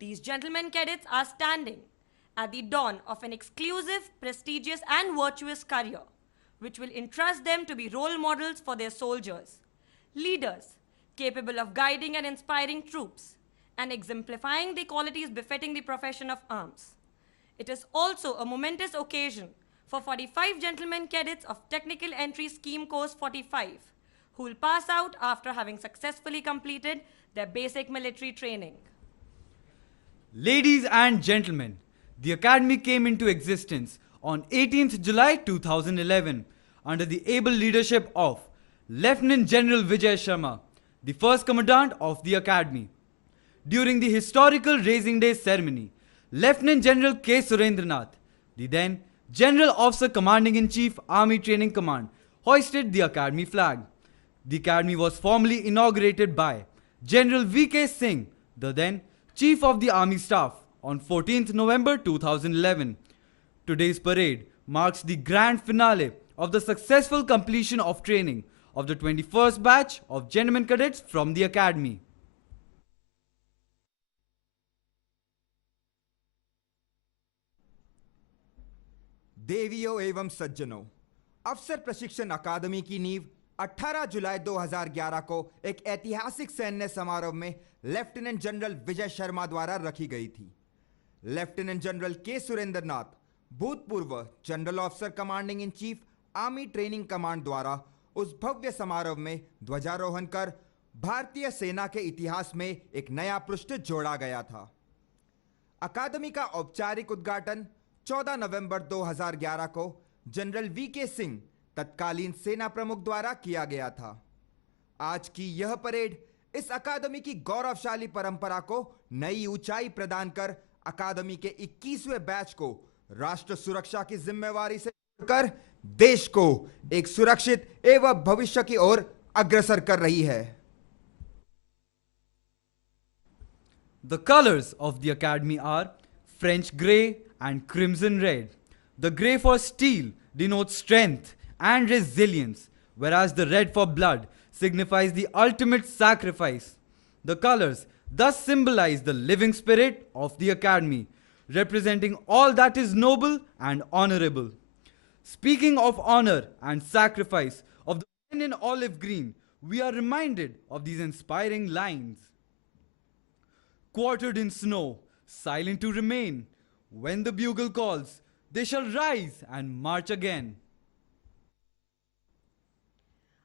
These gentlemen cadets are standing at the dawn of an exclusive, prestigious, and virtuous career, which will entrust them to be role models for their soldiers, leaders capable of guiding and inspiring troops, and exemplifying the qualities befitting the profession of arms. It is also a momentous occasion for 45 gentlemen cadets of Technical Entry Scheme Course 45, who will pass out after having successfully completed their basic military training. Ladies and gentlemen, the Academy came into existence on 18th July 2011 under the able leadership of Lieutenant General Vijay Sharma, the first Commandant of the Academy. During the historical Raising Day ceremony, Lieutenant General K. Surendranath, the then General Officer Commanding-in-Chief Army Training Command, hoisted the Academy flag. The Academy was formally inaugurated by General V.K. Singh, the then Chief of the Army Staff, on 14th November 2011. Today's parade marks the grand finale of the successful completion of training of the 21st batch of gentlemen cadets from the Academy. देवियों एवं सज्जनों, अफसर प्रशिक्षण अकादमी की नींव 18 जुलाई 2011 को एक ऐतिहासिक सैन्य समारोह में लेफ्टिनेंट जनरल विजय शर्मा द्वारा रखी गई थी। लेफ्टिनेंट जनरल के सुरेंद्रनाथ, भूतपूर्व general officer commanding in chief army training command द्वारा उस भव्य समारोह में ध्वजारोहण कर भारतीय सेना के इतिहास में एक नया पृष्ठ जोड़ा गया था। अकादमी का औपचारिक उद्घाटन 14 नवंबर 2011 को जनरल वी.के. सिंह, तत्कालीन सेना प्रमुख द्वारा किया गया था। आज की यह परेड इस अकादमी की गौरवशाली परंपरा को नई ऊंचाई प्रदान कर अकादमी के 21वें बैच को राष्ट्र सुरक्षा की जिम्मेवारी से जोड़कर देश को एक सुरक्षित एवं भविष्य की ओर अग्रसर कर रही है। The colors of the Academy are French grey and crimson red. The grey for steel denotes strength and resilience, whereas the red for blood signifies the ultimate sacrifice. The colors thus symbolize the living spirit of the Academy, representing all that is noble and honorable. Speaking of honor and sacrifice of the men in olive green, we are reminded of these inspiring lines. Quartered in snow, silent to remain, when the bugle calls, they shall rise and march again.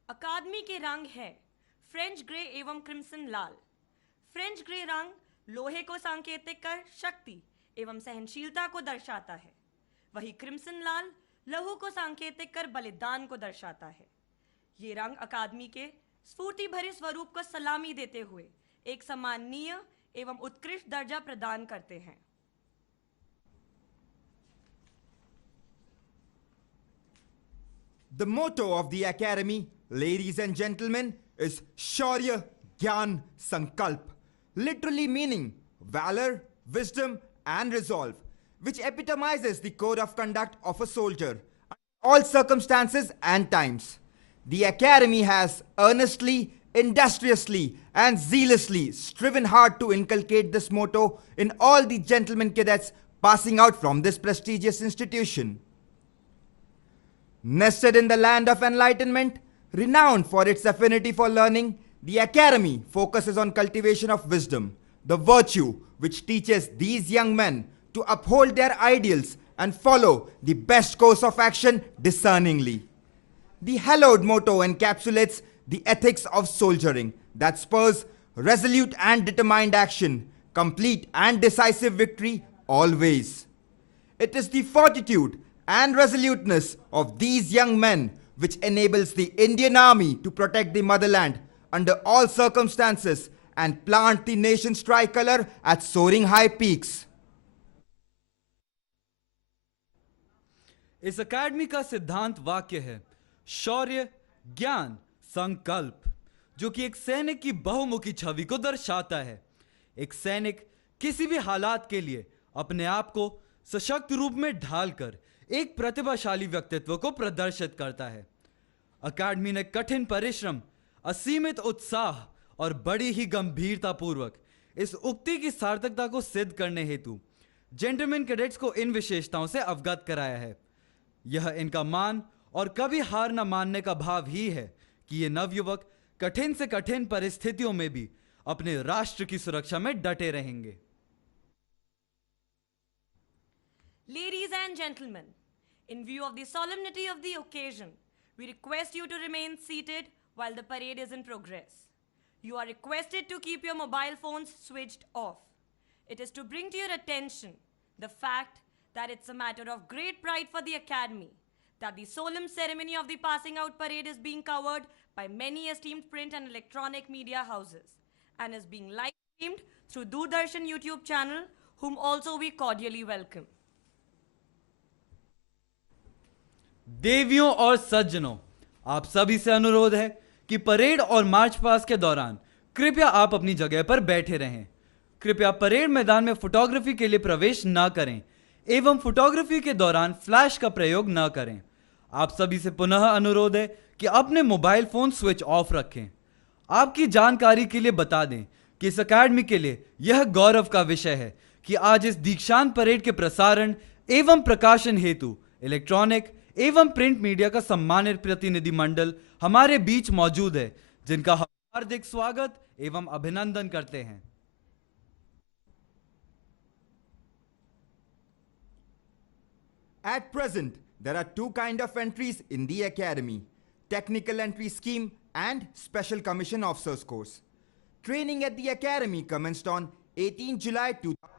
अकादमी के रंग है French grey एवं crimson लाल। French grey रंग लोहे को सांकेतिक कर शक्ति एवं सहनशीलता को दर्शाता है, वही क्रिम्सन लाल लहू को सांकेतिक कर बलिदान को दर्शाता है। ये रंग अकादमी के स्फूर्ति भरे स्वरूप को सलामी देते हुए एक सम्माननीय एवं उत्कृष्ट दर्जा प्रदान करते हैं। The motto of the Academy, ladies and gentlemen, is Shaurya Gyan Sankalp, literally meaning valor, wisdom, and resolve, which epitomizes the code of conduct of a soldier under all circumstances and times. The Academy has earnestly, industriously, and zealously striven hard to inculcate this motto in all the gentlemen cadets passing out from this prestigious institution. Nested in the land of enlightenment, renowned for its affinity for learning, the Academy focuses on cultivation of wisdom, the virtue which teaches these young men to uphold their ideals and follow the best course of action discerningly. The hallowed motto encapsulates the ethics of soldiering that spurs resolute and determined action, complete and decisive victory always. It is the fortitude and resoluteness of these young men which enables the Indian Army to protect the motherland under all circumstances and plant the nation's tricolor at soaring high peaks. इस अकादमी का सिद्धांत वाक्य है शौर्य, ज्ञान, संकल्प, जो कि एक सैनिक की बहुमुखी छवि को दर्शाता है। एक सैनिक किसी भी हालात के लिए अपने आप को सशक्त रूप में ढालकर एक प्रतिभाशाली व्यक्तित्व को प्रदर्शित करता है। अकादमी ने कठिन परिश्रम, असीमित उत्साह और बड़ी ही गंभीरता पूर्वक इस उक्ति की सार्थकता को सिद्ध करने हेतु जेंटलमैन कैडेट्स को इन विशेषताओं से अवगत कराया है। यह इनका मान और कभी हार न मानने का भाव ही है कि ये नवयुवक कठिन से कठिन परिस्थितियों में भी अपने राष्ट्र की सुरक्षा में डटे रहेंगे। Ladies and gentlemen, in view of the solemnity of the occasion, we request you to remain seated while the parade is in progress. You are requested to keep your mobile phones switched off. It is to bring to your attention the fact that it's a matter of great pride for the Academy that the solemn ceremony of the passing out parade is being covered by many esteemed print and electronic media houses and is being live streamed through Doordarshan YouTube channel, whom also we cordially welcome. देवियों और सज्जनों, आप सभी से अनुरोध है कि parade और मार्च पास्ट के दौरान कृपया आप अपनी जगह पर बैठे रहें। कृपया परेड मैदान में फोटोग्राफी के लिए प्रवेश न करें एवं फोटोग्राफी के दौरान फ्लैश का प्रयोग न करें। आप सभी से पुनः अनुरोध है कि अपने मोबाइल फोन स्विच ऑफ रखें। आपकी जानकारी के लिए बता दें कि इस अकेडमी के लिए यह गौरव का विषय है कि आज इस दीक्षांत परेड के प्रसारण एवं प्रकाशन हेतु इलेक्ट्रॉनिक एवं प्रिंट मीडिया का सम्मानित प्रतिनिधि मंडल हमारे बीच मौजूद है, जिनका हम हार्दिक स्वागत एवं अभिनंदन करते हैं। At present, there are two kinds of entries in the Academy: Technical Entry Scheme and Special Commission Officers Course. Training at the Academy commenced on 18 July 2000.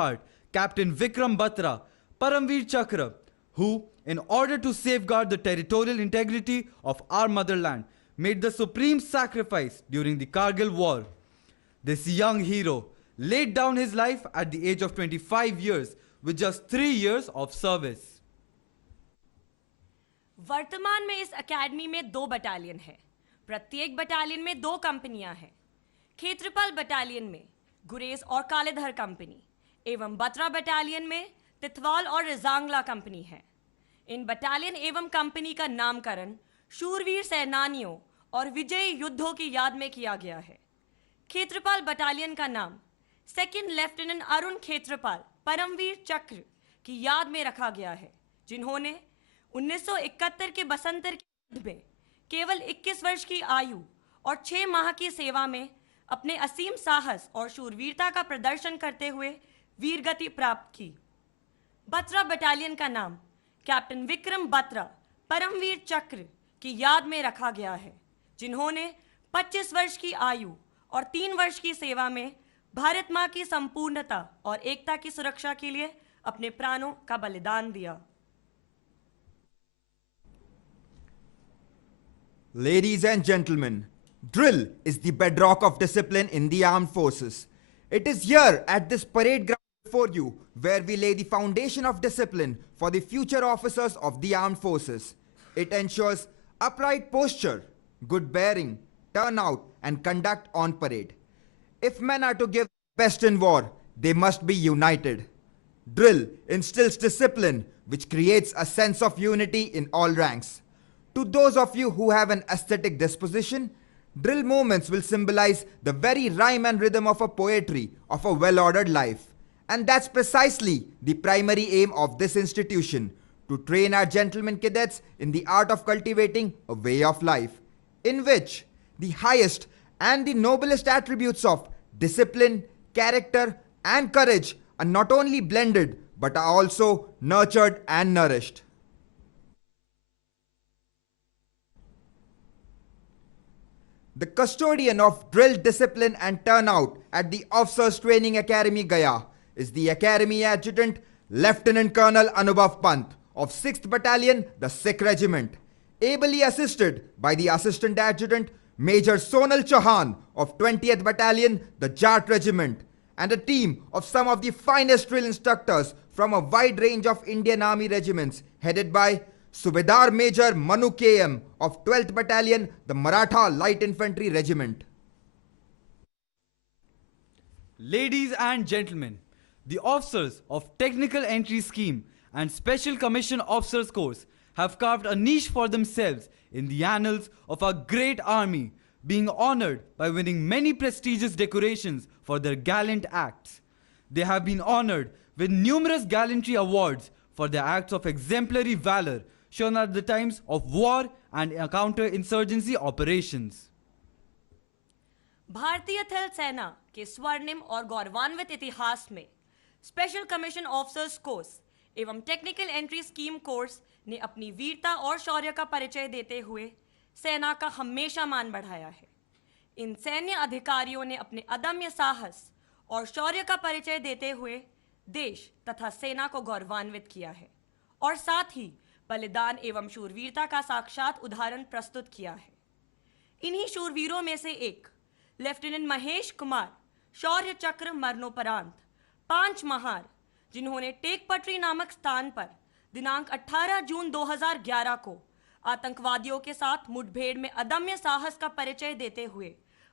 Heart, Captain Vikram Batra, Paramveer Chakra, who, in order to safeguard the territorial integrity of our motherland, made the supreme sacrifice during the Kargil War. This young hero laid down his life at the age of 25 years with just 3 years of service. वर्तमान में इस academy में 2 battalion है। प्रत्येक battalion में 2 कंपनियां हैं। क्षेत्रपाल battalion में गुरेज और कालेधर कंपनी एवं बत्रा बटालियन में तितवाल और रिजांगला कंपनी है। इन बटालियन एवं कंपनी का नामकरण शूरवीर सेनानियों और विजयी युद्धों की याद में किया गया है। क्षेत्रपाल बटालियन का नाम सेकंड लेफ्टिनेंट अरुण क्षेत्रपाल परमवीर चक्र की याद में रखा गया है, जिन्होंने 1971 के बसंतर के युद्ध में केवल 21 वर्ष की आयु और 6 माह की सेवा में अपने असीम साहस और शूरवीरता का प्रदर्शन करते हुए वीरगति प्राप्त की। बत्रा बटालियन का नाम कैप्टन विक्रम बत्रा परमवीर चक्र की याद में रखा गया है, जिन्होंने 25 वर्ष की आयु और 3 वर्ष की सेवा में भारत मां की संपूर्णता और एकता की सुरक्षा के लिए अपने प्राणों का बलिदान दिया। Ladies and gentlemen, drill is the bedrock of discipline in the armed forces. It is here at this parade ground before you where we lay the foundation of discipline for the future officers of the armed forces. It ensures upright posture, good bearing, turnout, and conduct on parade. If men are to give best in war, they must be united. Drill instills discipline, which creates a sense of unity in all ranks. To those of you who have an aesthetic disposition, drill movements will symbolize the very rhyme and rhythm of a poetry of a well-ordered life. And that's precisely the primary aim of this institution, to train our gentlemen cadets in the art of cultivating a way of life, in which the highest and the noblest attributes of discipline, character, and courage are not only blended but are also nurtured and nourished. The custodian of drill, discipline, and turnout at the Officers Training Academy Gaya is the Academy Adjutant Lieutenant Colonel Anubhav Pant of 6th Battalion, the Sikh Regiment, ably assisted by the Assistant Adjutant Major Sonal Chauhan of 20th Battalion, the Jat Regiment, and a team of some of the finest drill instructors from a wide range of Indian Army regiments headed by Subedar Major Manu KM of 12th Battalion, the Maratha Light Infantry Regiment. Ladies and gentlemen, the officers of Technical Entry Scheme and Special Commission Officers Course have carved a niche for themselves in the annals of our great army, being honored by winning many prestigious decorations for their gallant acts. They have been honored with numerous gallantry awards for their acts of exemplary valor shown at the times of war and counter-insurgency operations. भारतीय थल सेना के स्वर्णिम और गौरवान्वित इतिहास में special commission officers course एवं टेक्निकल एंट्री स्कीम कोर्स ने अपनी वीरता और शौर्य का परिचय देते हुए सेना का हमेशा मान बढ़ाया है। इन सैन्य अधिकारियों ने अपने अदम्य साहस और शौर्य का परिचय देते हुए देश तथा सेना को गौरवान्वित किया है और साथ ही बलिदान एवं शूरवीरता का साक्षात उदाहरण प्रस्तुत किया है। इन्हीं शूरवीरों में से एक लेफ्टिनेंट महेश कुमार शौर्य चक्र मरणोपरांत 5 महार, जिन्होंने टेकपटरी नामक स्थान पर दिनांक 18 जून 2011 को आतंकवादियों के साथ मुठभेड़ में अदम्य साहस का परिचय देते हुए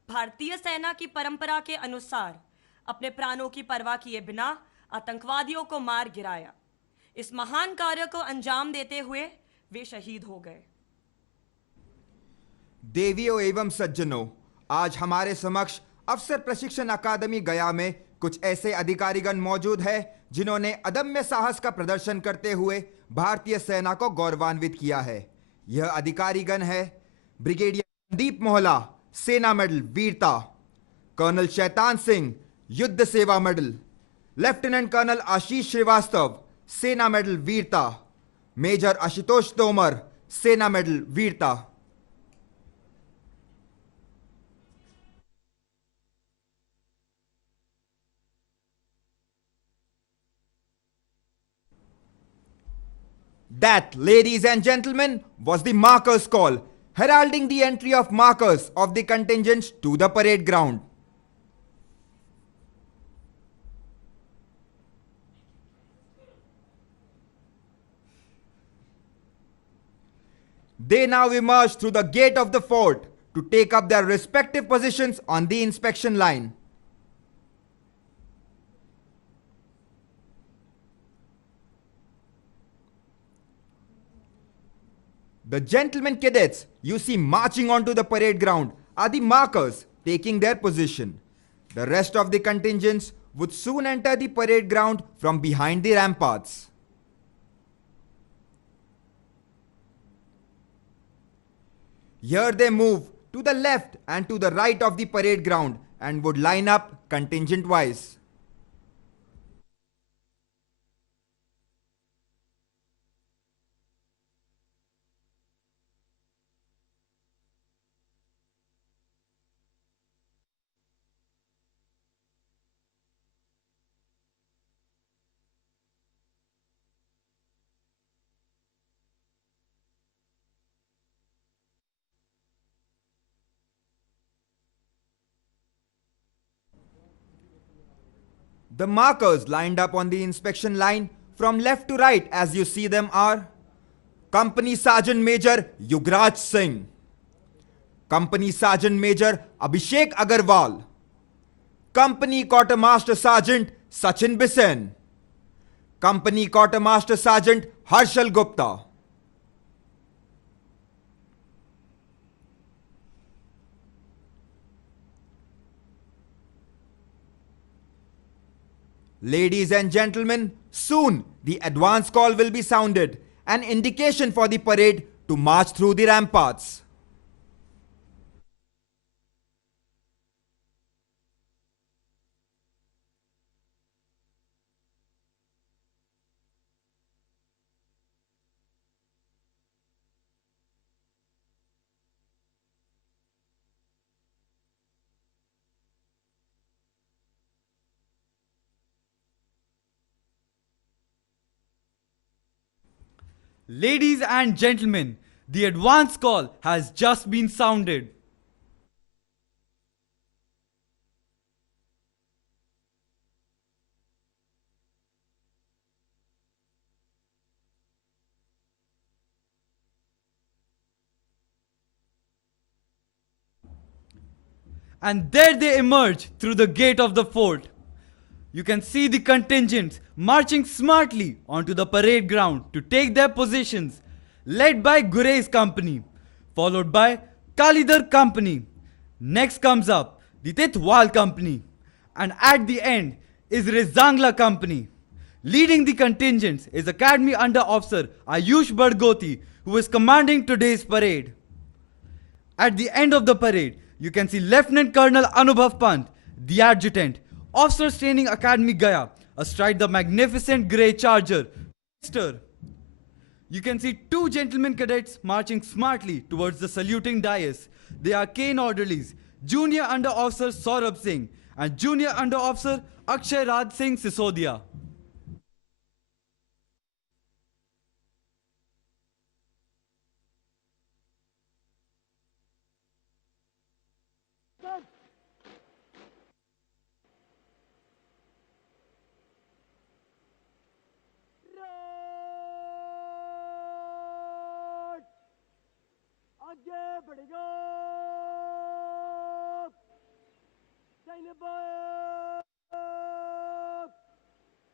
भारतीय सेना की परंपरा के अनुसार अपने प्राणों की परवाह किए बिना आतंकवादियों को मार गिराया। इस महान कार्य को अंजाम देते हुए वे शहीद हो गए। देवियों एवं सज्जनों, आज हमारे समक्ष अफसर प्रशिक्षण अकादमी गया में कुछ ऐसे अधिकारीगण मौजूद हैं जिन्होंने अदम्य साहस का प्रदर्शन करते हुए भारतीय सेना को गौरवान्वित किया है। यह अधिकारीगण है ब्रिगेडियर संदीप मोहला, सेना मेडल वीरता, कर्नल शैतान सिंह, युद्ध सेवा मेडल, लेफ्टिनेंट कर्नल आशीष श्रीवास्तव, सेना मेडल वीरता, मेजर आशुतोष तोमर, सेना मेडल वीरता। That, ladies and gentlemen, was the markers call, heralding the entry of markers of the contingents to the parade ground. They now emerge through the gate of the fort to take up their respective positions on the inspection line. The gentlemen cadets you see marching onto the parade ground are the markers taking their position. The rest of the contingents would soon enter the parade ground from behind the ramparts. Here they move to the left and to the right of the parade ground and would line up contingent wise. The markers lined up on the inspection line from left to right as you see them are Company Sergeant Major Yugraj Singh, Company Sergeant Major Abhishek Agarwal, Company Quartermaster Sergeant Sachin Bisen, Company Quartermaster Sergeant Harshal Gupta. Ladies and gentlemen, soon the advance call will be sounded, an indication for the parade to march through the ramparts. Ladies and gentlemen, the advance call has just been sounded. And there they emerge through the gate of the fort. You can see the contingents marching smartly onto the parade ground to take their positions, led by Gurey's company, followed by Kalidhar company. Next comes up the Titwal company, and at the end is Rezangla company. Leading the contingents is Academy Under Officer Ayush Bargoti, who is commanding today's parade. At the end of the parade, you can see Lieutenant Colonel Anubhav Pant, the adjutant, Officers Training Academy Gaya, astride the magnificent grey charger. You can see two gentlemen cadets marching smartly towards the saluting dais. They are cane orderlies, Junior Under Officer Saurabh Singh and Junior Under Officer Akshay Raj Singh Sisodia. आगे बढ़ेगा सैन्य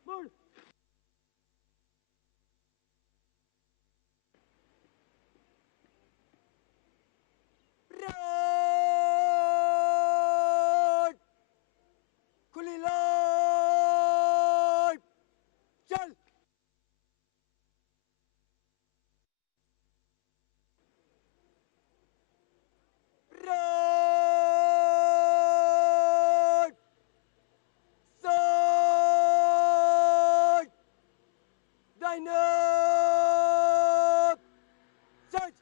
मुड़ road खुली load चल road सोड डायनोप search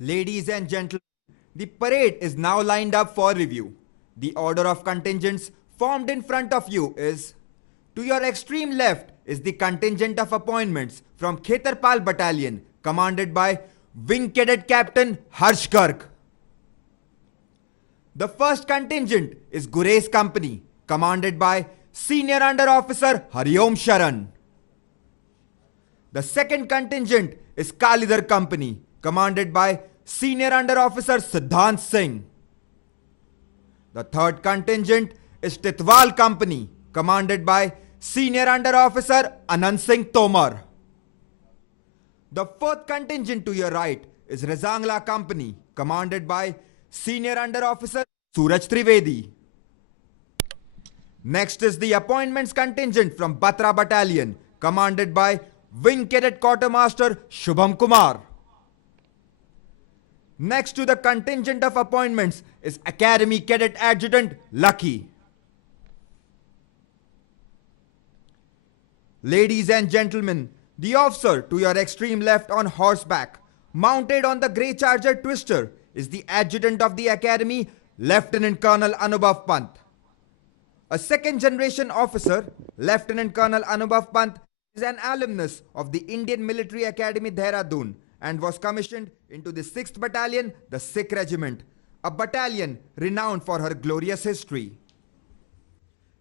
Ladies and gentlemen, the parade is now lined up for review. The order of contingents formed in front of you is: to your extreme left is the contingent of appointments from Khetarpal Battalion, commanded by Wing Cadet Captain Harsh Garg. The first contingent is Gurez Company, commanded by Senior Under Officer Hariom Sharan. The second contingent is Kalidhar Company, commanded by Senior Under Officer Siddhant Singh. The third contingent is Titwal Company, commanded by Senior Under Officer Anand Singh Tomar. The fourth contingent to your right is Razangla Company, commanded by Senior Under Officer Suraj Trivedi. Next is the appointments contingent from Batra Battalion, commanded by Wing Cadet Quartermaster Shubham Kumar. Next to the contingent of appointments is Academy Cadet Adjutant Lucky. Ladies and gentlemen, the officer to your extreme left on horseback, mounted on the grey charger Twister, is the adjutant of the academy, Lieutenant Colonel Anubhav Pant. A second generation officer, Lieutenant Colonel Anubhav Pant, is an alumnus of the Indian Military Academy Dehradun and was commissioned into the 6th Battalion, the Sikh Regiment, a battalion renowned for her glorious history.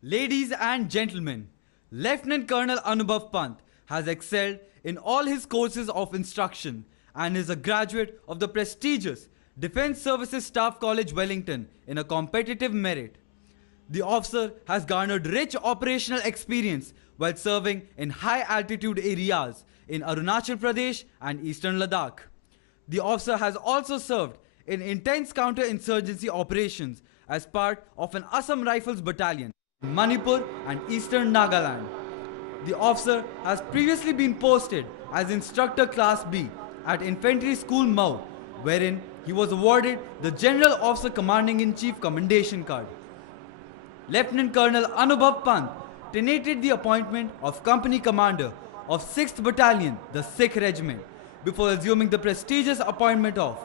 Ladies and gentlemen, Lieutenant Colonel Anubhav Pant has excelled in all his courses of instruction and is a graduate of the prestigious Defence Services Staff College Wellington in a competitive merit. The officer has garnered rich operational experience while serving in high altitude areas in Arunachal Pradesh and Eastern Ladakh. The officer has also served in intense counter-insurgency operations as part of an Assam Rifles battalion in Manipur and Eastern Nagaland. The officer has previously been posted as Instructor Class B at Infantry School Mau, wherein he was awarded the General Officer Commanding-in-Chief Commendation Card. Lieutenant Colonel Anubhav Pant tenated the appointment of Company Commander of 6th Battalion, the Sikh Regiment, before assuming the prestigious appointment of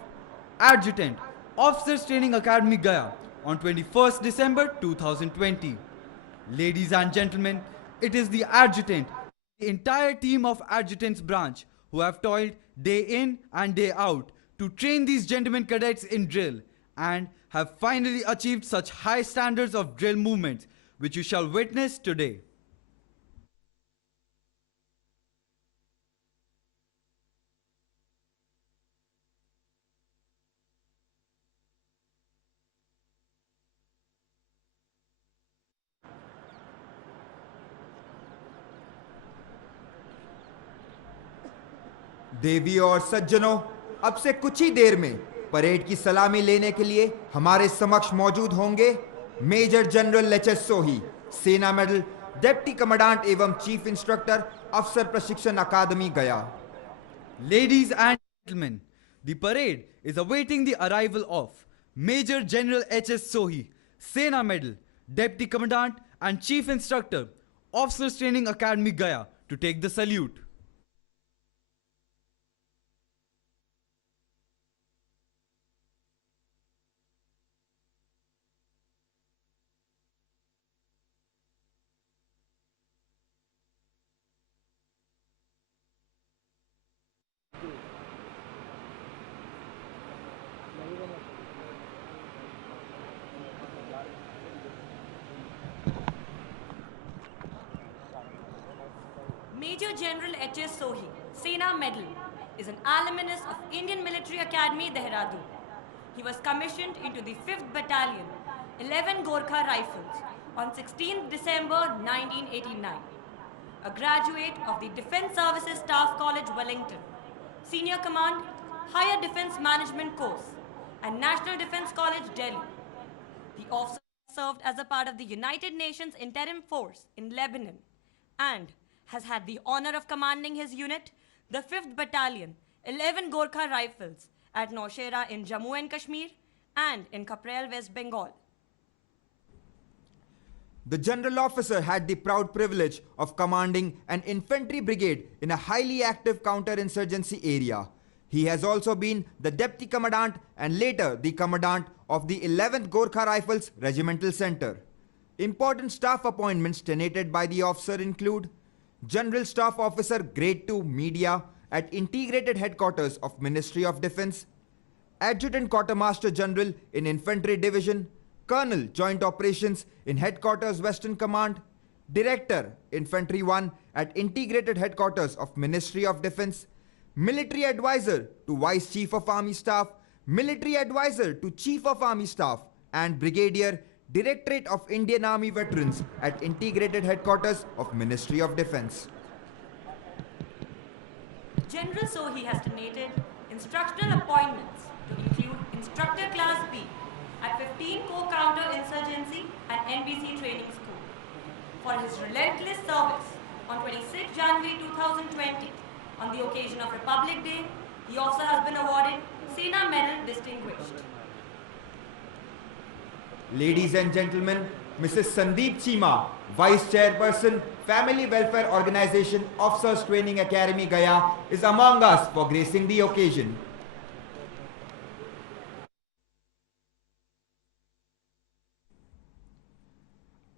Adjutant, Officers Training Academy Gaya on 21st December 2020. Ladies and gentlemen, it is the Adjutant, the entire team of Adjutant's branch who have toiled day in and day out to train these gentlemen cadets in drill and have finally achieved such high standards of drill movements which you shall witness today. देवी और सज्जनों, अब से कुछ ही देर में parade की सलामी लेने के लिए हमारे समक्ष मौजूद होंगे मेजर जनरल एच.एस. सोही, सेना मेडल, डिप्टी कमांडेंट एवं चीफ इंस्ट्रक्टर, अफसर प्रशिक्षण अकादमी गया. Ladies and gentlemen, the parade is awaiting the arrival of Major General H.S. Sohi, Sena Medal, Deputy Commandant and Chief Instructor, Officers Training Academy Gaya, to take the salute. Major General H.S. Sohi, Sena Medal, is an alumnus of Indian Military Academy, Dehradun. He was commissioned into the 5th Battalion, 11 Gorkha Rifles, on 16th December 1989. A graduate of the Defence Services Staff College, Wellington, Senior Command, Higher Defence Management Course, and National Defence College, Delhi. The officer served as a part of the United Nations Interim Force in Lebanon and has had the honor of commanding his unit, the 5th Battalion, 11 Gorkha Rifles, at Naushera in Jammu and Kashmir and in Kaprel, West Bengal. The general officer had the proud privilege of commanding an infantry brigade in a highly active counter-insurgency area. He has also been the Deputy Commandant and later the Commandant of the 11th Gorkha Rifles Regimental Center. Important staff appointments tenanted by the officer include General Staff Officer Grade 2 Media at Integrated Headquarters of Ministry of Defence, Adjutant Quartermaster General in Infantry Division, Colonel Joint Operations in Headquarters Western Command, Director Infantry 1 at Integrated Headquarters of Ministry of Defence, Military Advisor to Vice Chief of Army Staff, Military Advisor to Chief of Army Staff, and Brigadier, Directorate of Indian Army Veterans at Integrated Headquarters of Ministry of Defence. General Sohi has donated instructional appointments to include Instructor Class B at 15 Corps Counter-Insurgency and NBC Training School. For his relentless service on 26 January 2020, on the occasion of Republic Day, the officer has been awarded Sena Medal Distinguished. Ladies and gentlemen, Mrs. Sandeep Chima, Vice Chairperson, Family Welfare Organization Officers Training Academy Gaya, is among us for gracing the occasion.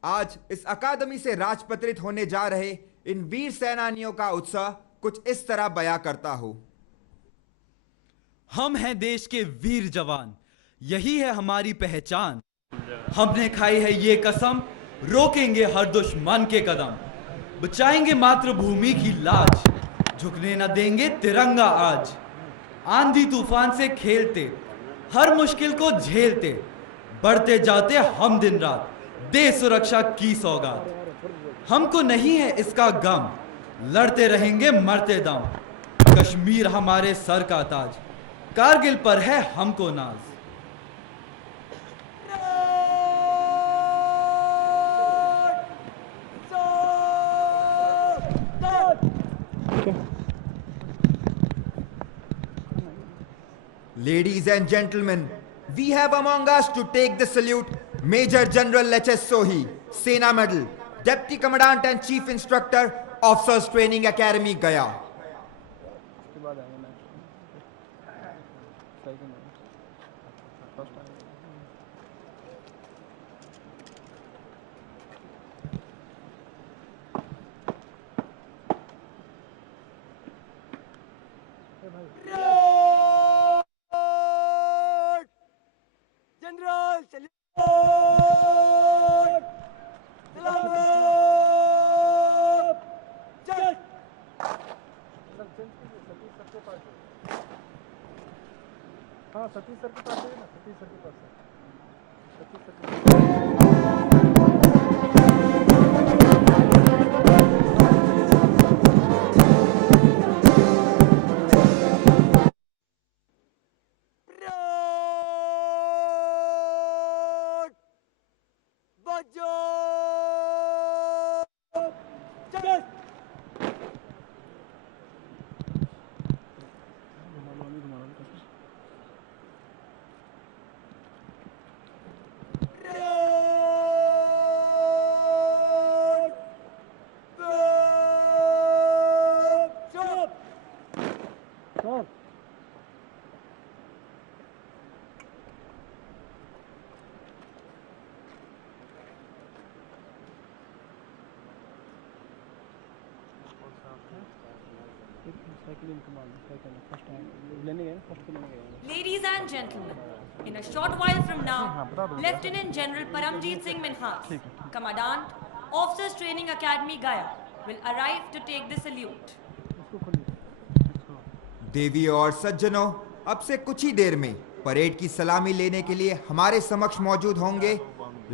आज इस अकादमी से राजपत्रित होने जा रहे इन वीर सेनानियों का उत्साह कुछ इस तरह बयां करता हो। हम हैं देश के वीर जवान, यही है हमारी पहचान। हमने खाई है ये कसम, रोकेंगे हर दुश्मन के कदम, बचाएंगे मातृभूमि की लाज, झुकने न देंगे तिरंगा आज। आंधी तूफान से खेलते, हर मुश्किल को झेलते, बढ़ते जाते हम दिन रात, दे सुरक्षा की सौगात। हमको नहीं है इसका गम, लड़ते रहेंगे मरते दम। कश्मीर हमारे सर का ताज, कारगिल पर है हमको नाज। Ladies and gentlemen, we have among us to take the salute Major General H.S. Sohi, Sena Medal, Deputy Commandant and Chief Instructor, Officers Training Academy, Gaya. General, salute! Salute! हाँ सतीश सर के पास है ना, Satish sir के पास है, Satish sir के पास। Road! Bajo! Charge! Road! Stop! Stop! Cycle in command, cycle first time लेने गए, first लेने गए। Ladies and gentlemen, in a short while from now, Lieutenant General Paramjeet Singh Minhas, Commandant, Officers Training Academy Gaya, will arrive to take the salute. इसको खोलिए। देवियों और सज्जनों, अब से कुछ ही देर में परेड की सलामी लेने के लिए हमारे समक्ष मौजूद होंगे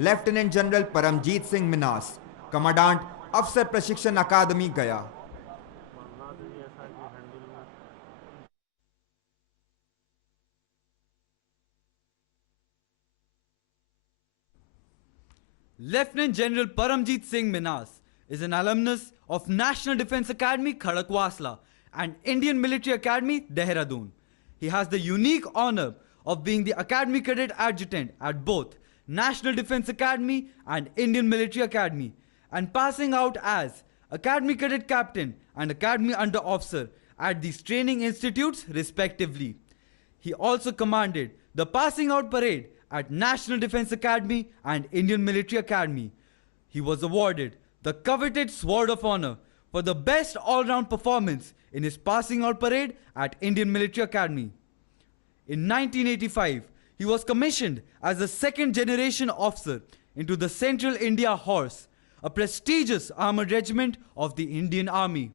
lieutenant general Paramjit Singh Minhas, commandant अफसर प्रशिक्षण अकादमी गया। Lieutenant General Paramjeet Singh Minas is an alumnus of National Defence Academy Khadakwasla and Indian Military Academy Dehradun. He has the unique honor of being the Academy Cadet Adjutant at both National Defence Academy and Indian Military Academy, and passing out as Academy Cadet Captain and Academy Under Officer at these training institutes respectively. He also commanded the passing out parade at National Defense Academy and Indian Military Academy. He was awarded the coveted Sword of Honor for the best all-round performance in his passing out parade at Indian Military Academy. In 1985, he was commissioned as a second generation officer into the Central India Horse, a prestigious armored regiment of the Indian Army.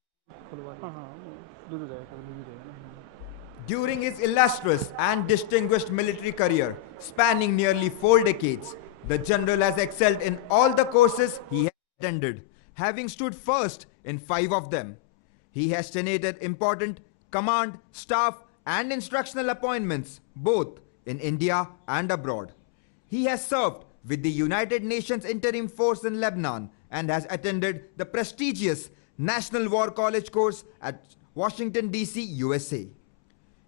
During his illustrious and distinguished military career, spanning nearly 4 decades, the general has excelled in all the courses he has attended, having stood first in 5 of them. He has tenated important command, staff, and instructional appointments both in India and abroad. He has served with the United Nations Interim Force in Lebanon and has attended the prestigious National War College course at Washington, D.C., USA.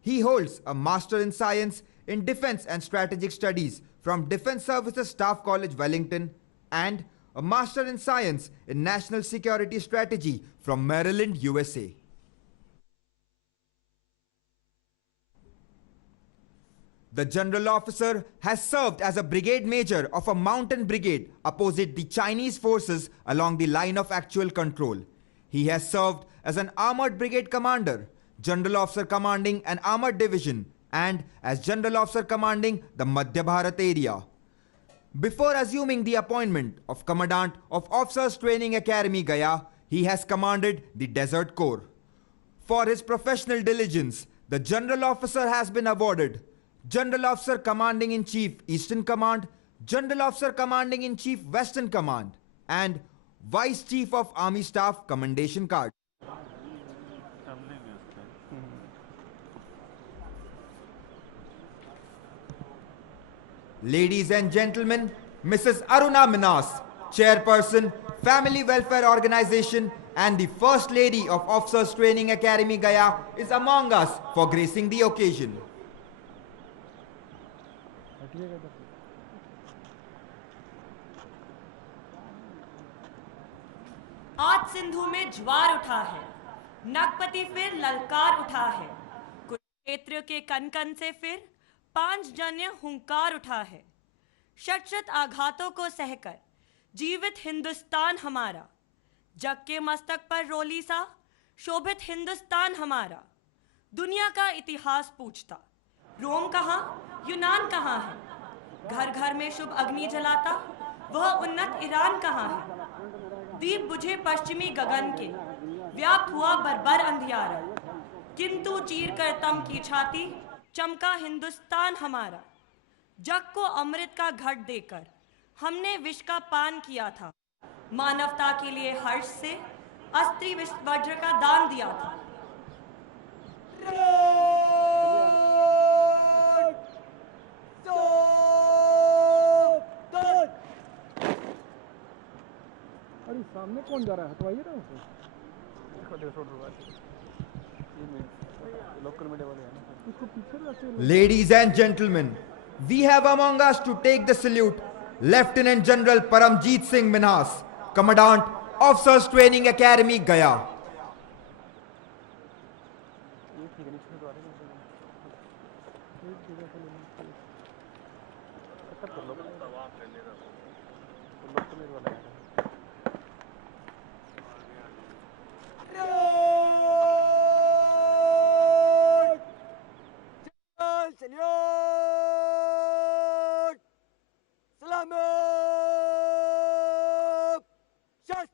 He holds a Master in Science in Defense and Strategic Studies from Defense Services Staff College, Wellington, and a Master in Science in National Security Strategy from Maryland, USA. The general officer has served as a brigade major of a mountain brigade opposite the Chinese forces along the line of actual control. He has served as an armored brigade commander, general officer commanding an armored division, and as general officer commanding the Madhya Bharat area. Before assuming the appointment of Commandant of Officers Training Academy Gaya, he has commanded the Desert Corps. For his professional diligence, the general officer has been awarded General Officer Commanding in Chief Eastern Command, General Officer Commanding in Chief Western Command, and Vice Chief of Army Staff Commendation Card. Ladies and gentlemen, Mrs. Aruna Minas, Chairperson, Family Welfare Organization and the First Lady of Officers Training Academy Gaya is among us for gracing the occasion. आज सिंधु में ज्वार उठा है, नगपति फिर ललकार उठा है, कुरुक्षेत्र के कन कन से फिर पांचजन्य हुंकार उठा है। शत आघातों को सहकर जीवित हिंदुस्तान हमारा, जग के मस्तक पर रोली सा शोभित हिंदुस्तान हमारा। दुनिया का इतिहास पूछता, रोम कहाँ, यूनान कहाँ है? घर घर में शुभ अग्नि जलाता वह उन्नत ईरान कहाँ है? दीप बुझे पश्चिमी गगन के, व्याप्त हुआ बर्बर अंधियारा, किंतु चीर कर तम की छाती चमका हिंदुस्तान हमारा। जग को अमृत का घट देकर हमने विष का पान किया था, मानवता के लिए हर्ष से अस्त्री वज्र का दान दिया था। अरे सामने कौन जा रहा है? हटवाइए ना उसे। देखो लोकल मीडिया वाले हैं ना, इसको पीछे रखिए। Ladies and gentlemen, we have among us to take the salute Lieutenant General Paramjeet Singh Minhas, Commandant Officers Training Academy Gaya. Señor, Selamat, Shas.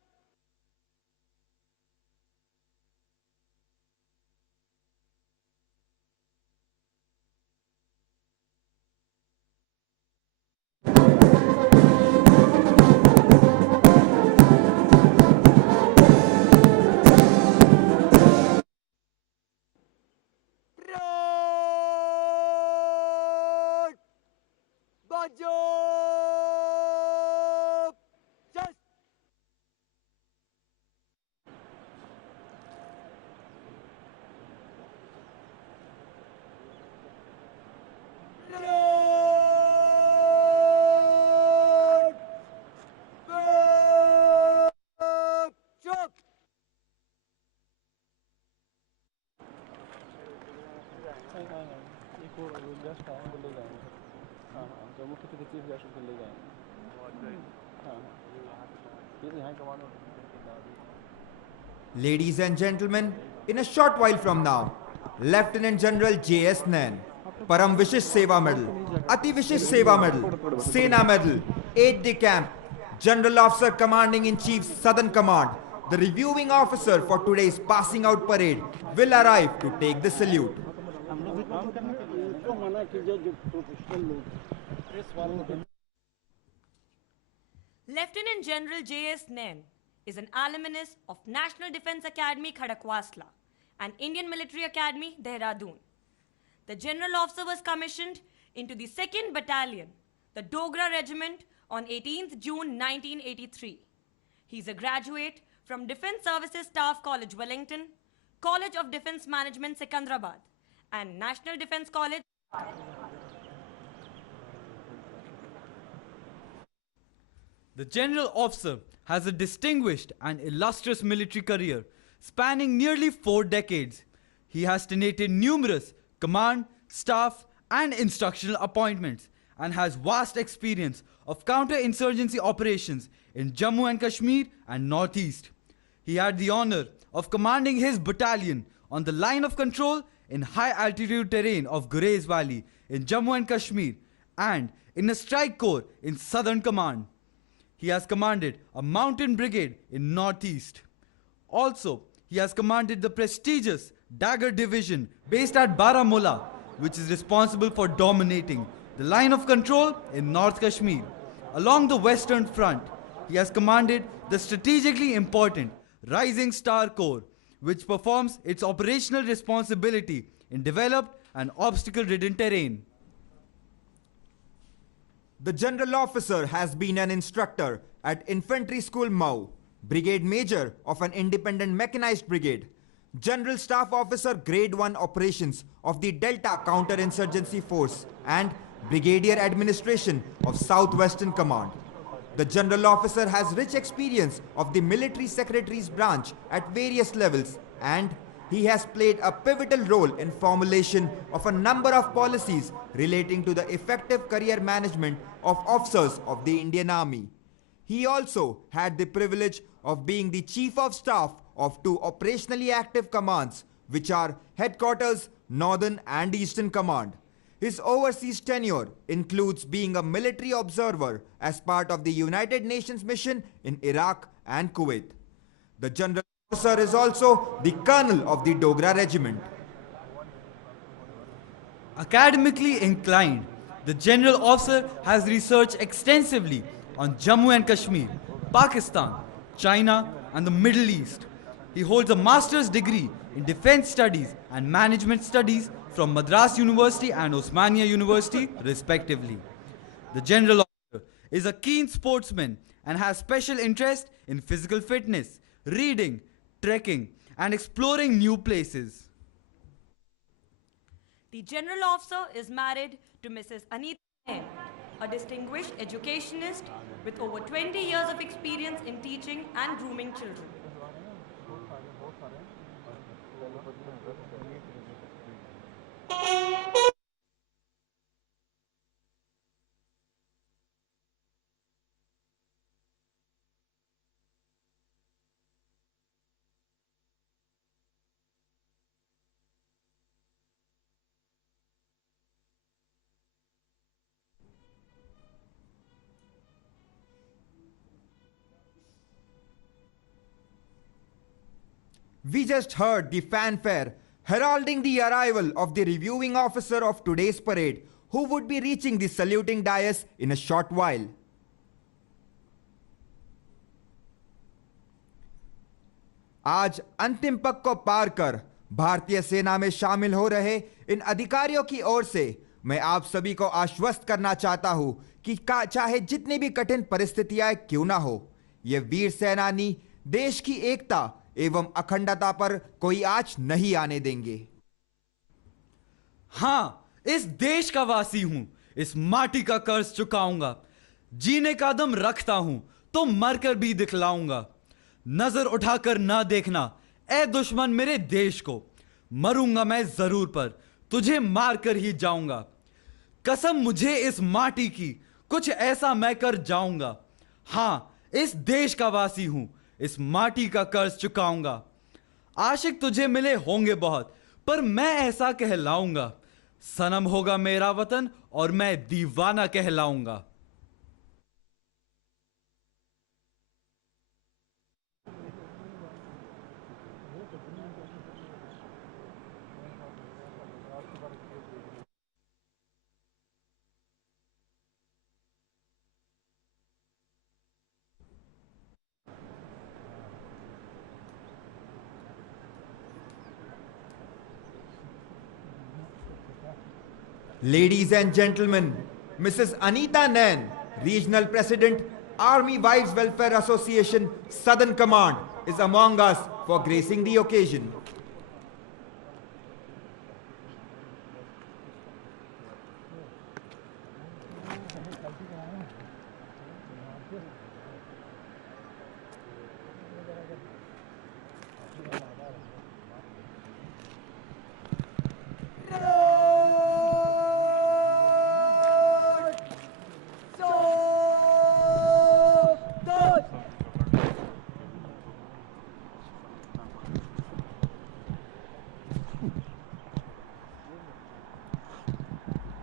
एक और गेस्ट आए हैं, वो ले जाएंगे। हाँ हाँ, जो मुख्य अतिथि चीफ गेस्ट उनको ले जाएंगे। हाँ हाँ, ये तो यहाँ कमांड में। Ladies and gentlemen, in a short while from now, Lieutenant General J.S. Nain, Param Vishish Seva Medal, Ati Vishish Seva Medal, Sena Medal, Aide de Camp, General Officer Commanding in Chief Southern Command, the reviewing officer for today's passing out parade, will arrive to take the salute. हम लोग भी काम करने के लिए तो मना कीजिए जो प्रोफेशनल लोग प्रेस वालों के। Lieutenant General J.S. Nain is an alumnus of National Defence Academy Khadakwasla and Indian Military Academy Dehradun. The general officer was commissioned into the 2nd Battalion, the Dogra Regiment, on 18th June 1983. He is a graduate from Defence Services Staff College, Wellington, College of Defence Management, Secunderabad, and National Defence College. The general officer has a distinguished and illustrious military career spanning nearly 4 decades. He has tenated numerous command, staff, and instructional appointments and has vast experience of counter-insurgency operations in Jammu and Kashmir and Northeast. He had the honor of commanding his battalion on the line of control in high-altitude terrain of Gurez Valley in Jammu and Kashmir and in a strike corps in Southern Command. He has commanded a mountain brigade in Northeast. Also, he has commanded the prestigious Dagger Division based at Baramulla, which is responsible for dominating the line of control in North Kashmir. Along the Western Front, he has commanded the strategically important Rising Star Corps, which performs its operational responsibility in developed and obstacle-ridden terrain. The general officer has been an instructor at Infantry School Mau, Brigade Major of an independent mechanized brigade, General Staff Officer Grade 1 Operations of the Delta Counterinsurgency Force, and Brigadier Administration of Southwestern Command. The general officer has rich experience of the military secretary's branch at various levels, and he has played a pivotal role in formulation of a number of policies relating to the effective career management of officers of the Indian Army. He also had the privilege of being the Chief of Staff of 2 operationally active commands, which are Headquarters, Northern and Eastern Command. His overseas tenure includes being a military observer as part of the United Nations mission in Iraq and Kuwait. The general officer is also the colonel of the Dogra Regiment. Academically inclined, the general officer has researched extensively on Jammu and Kashmir, Pakistan, China, and the Middle East. He holds a master's degree in defense studies and management studies from Madras University and Osmania University, respectively. The general officer is a keen sportsman and has special interest in physical fitness, reading, trekking, and exploring new places. The general officer is married to Mrs. Anita Nain, a distinguished educationist with over 20 years of experience in teaching and grooming children. We just heard the fanfare heralding the arrival of the reviewing officer of today's parade, who would be reaching the saluting dais in a short while. आज अंतिम पग को पार कर भारतीय सेना में शामिल हो रहे इन अधिकारियों की ओर से मैं आप सभी को आश्वस्त करना चाहता हूं कि चाहे जितनी भी कठिन परिस्थितियां क्यों ना हो, ये वीर सेनानी देश की एकता एवं अखंडता पर कोई आंच नहीं आने देंगे। हां, इस देश का वासी हूं, इस माटी का कर्ज चुकाऊंगा। जीने का दम रखता हूं तो मरकर भी दिखलाऊंगा। नजर उठाकर ना देखना ए दुश्मन मेरे देश को। मरूंगा मैं जरूर पर तुझे मार कर ही जाऊंगा। कसम मुझे इस माटी की, कुछ ऐसा मैं कर जाऊंगा। हां, इस देश का वासी हूं, इस माटी का कर्ज चुकाऊंगा। आशिक तुझे मिले होंगे बहुत, पर मैं ऐसा कहलाऊंगा। सनम होगा मेरा वतन और मैं दीवाना कहलाऊंगा। Ladies and gentlemen, Mrs. Anita Nain, Regional President, Army Wives Welfare Association, Southern Command, is among us for gracing the occasion.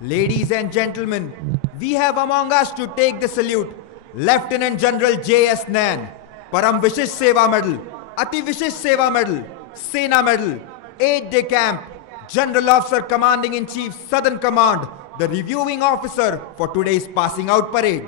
Ladies and gentlemen, we have among us to take the salute Lieutenant General J.S. Nain, Param Vishish Seva Medal, Ati Vishish Seva Medal, Sena Medal, Aide de Camp, General Officer Commanding in Chief Southern Command, the reviewing officer for today's passing out parade.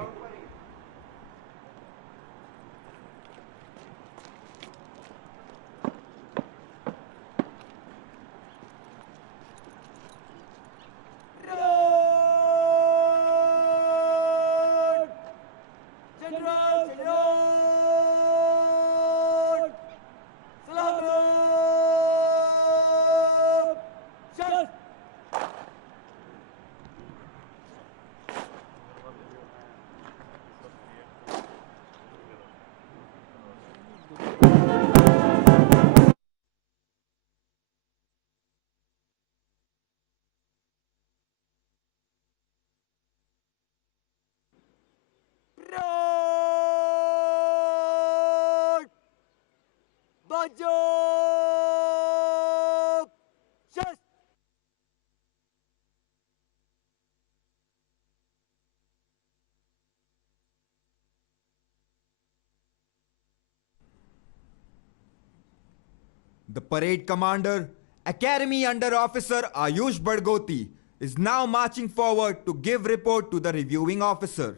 The parade commander, Academy Under Officer Ayush Badgoti, is now marching forward to give report to the reviewing officer.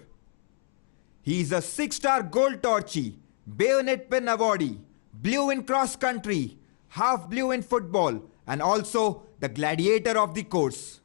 He is a 6-star Gold Torchy, Bayonet Pin Awardee, Blue in Cross Country, Half Blue in Football, and also the Gladiator of the course.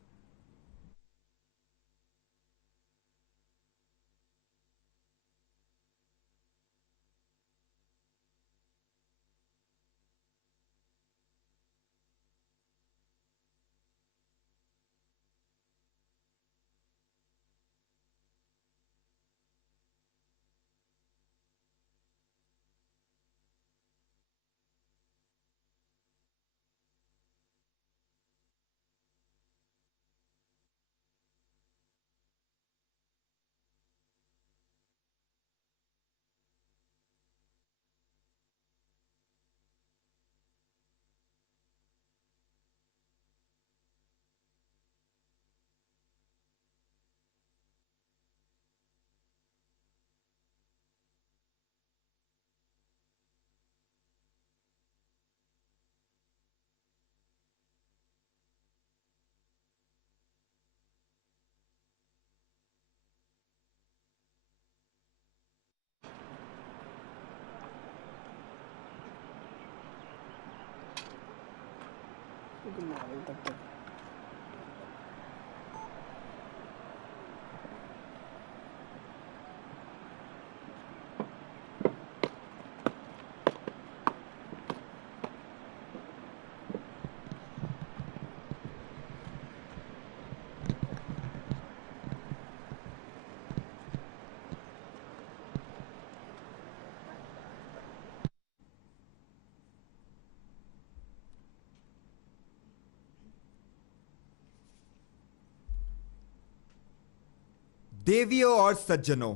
देवियों और सज्जनों,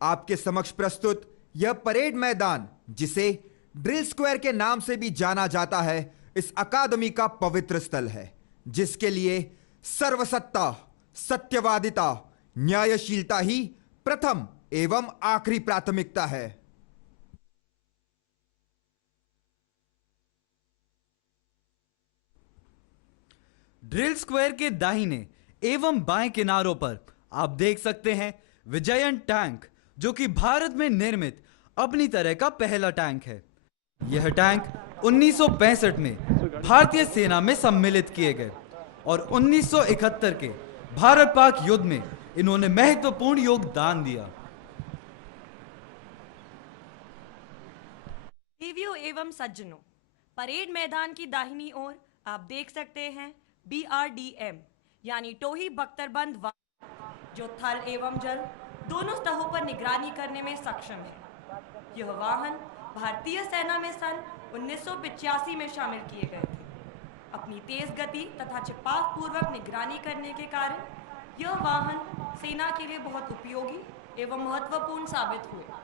आपके समक्ष प्रस्तुत यह parade मैदान, जिसे drill square के नाम से भी जाना जाता है, इस अकादमी का पवित्र स्थल है, जिसके लिए सर्वसत्ता, सत्यवादिता, न्यायशीलता ही प्रथम एवं आखिरी प्राथमिकता है। ड्रिल स्क्वायर के दाहिने एवं बाएं किनारों पर आप देख सकते हैं विजयन टैंक, जो कि भारत में निर्मित अपनी तरह का पहला टैंक है। यह टैंक 1965 में भारतीय सेना में सम्मिलित किए गए और 1971 के भारत पाक युद्ध में इन्होंने महत्वपूर्ण योगदान दिया। देवियों एवं सज्जनों, परेड मैदान की दाहिनी ओर आप देख सकते हैं BRDM यानी टोही बख्तरबंद वाहन, जो थल एवं जल दोनों स्तहों पर निगरानी करने में सक्षम है। यह वाहन भारतीय सेना में सन 1985 में शामिल किए गए थे। अपनी तेज गति तथा छिपाव पूर्वक निगरानी करने के कारण यह वाहन सेना के लिए बहुत उपयोगी एवं महत्वपूर्ण साबित हुए।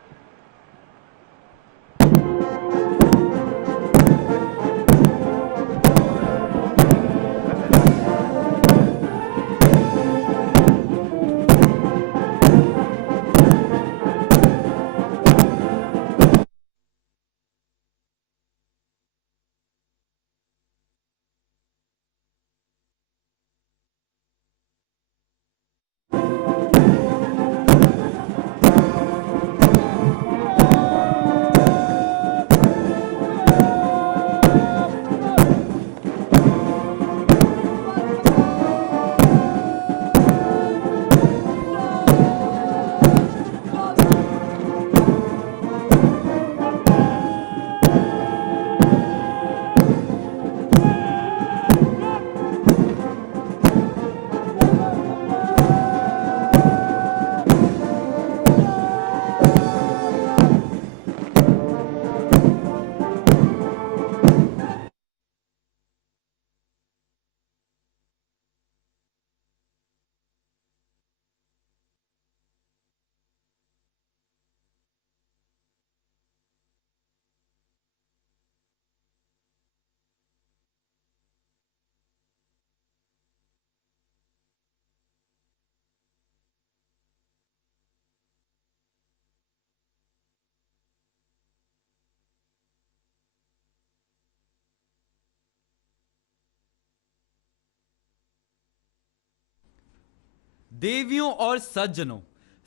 देवियों और सज्जनों,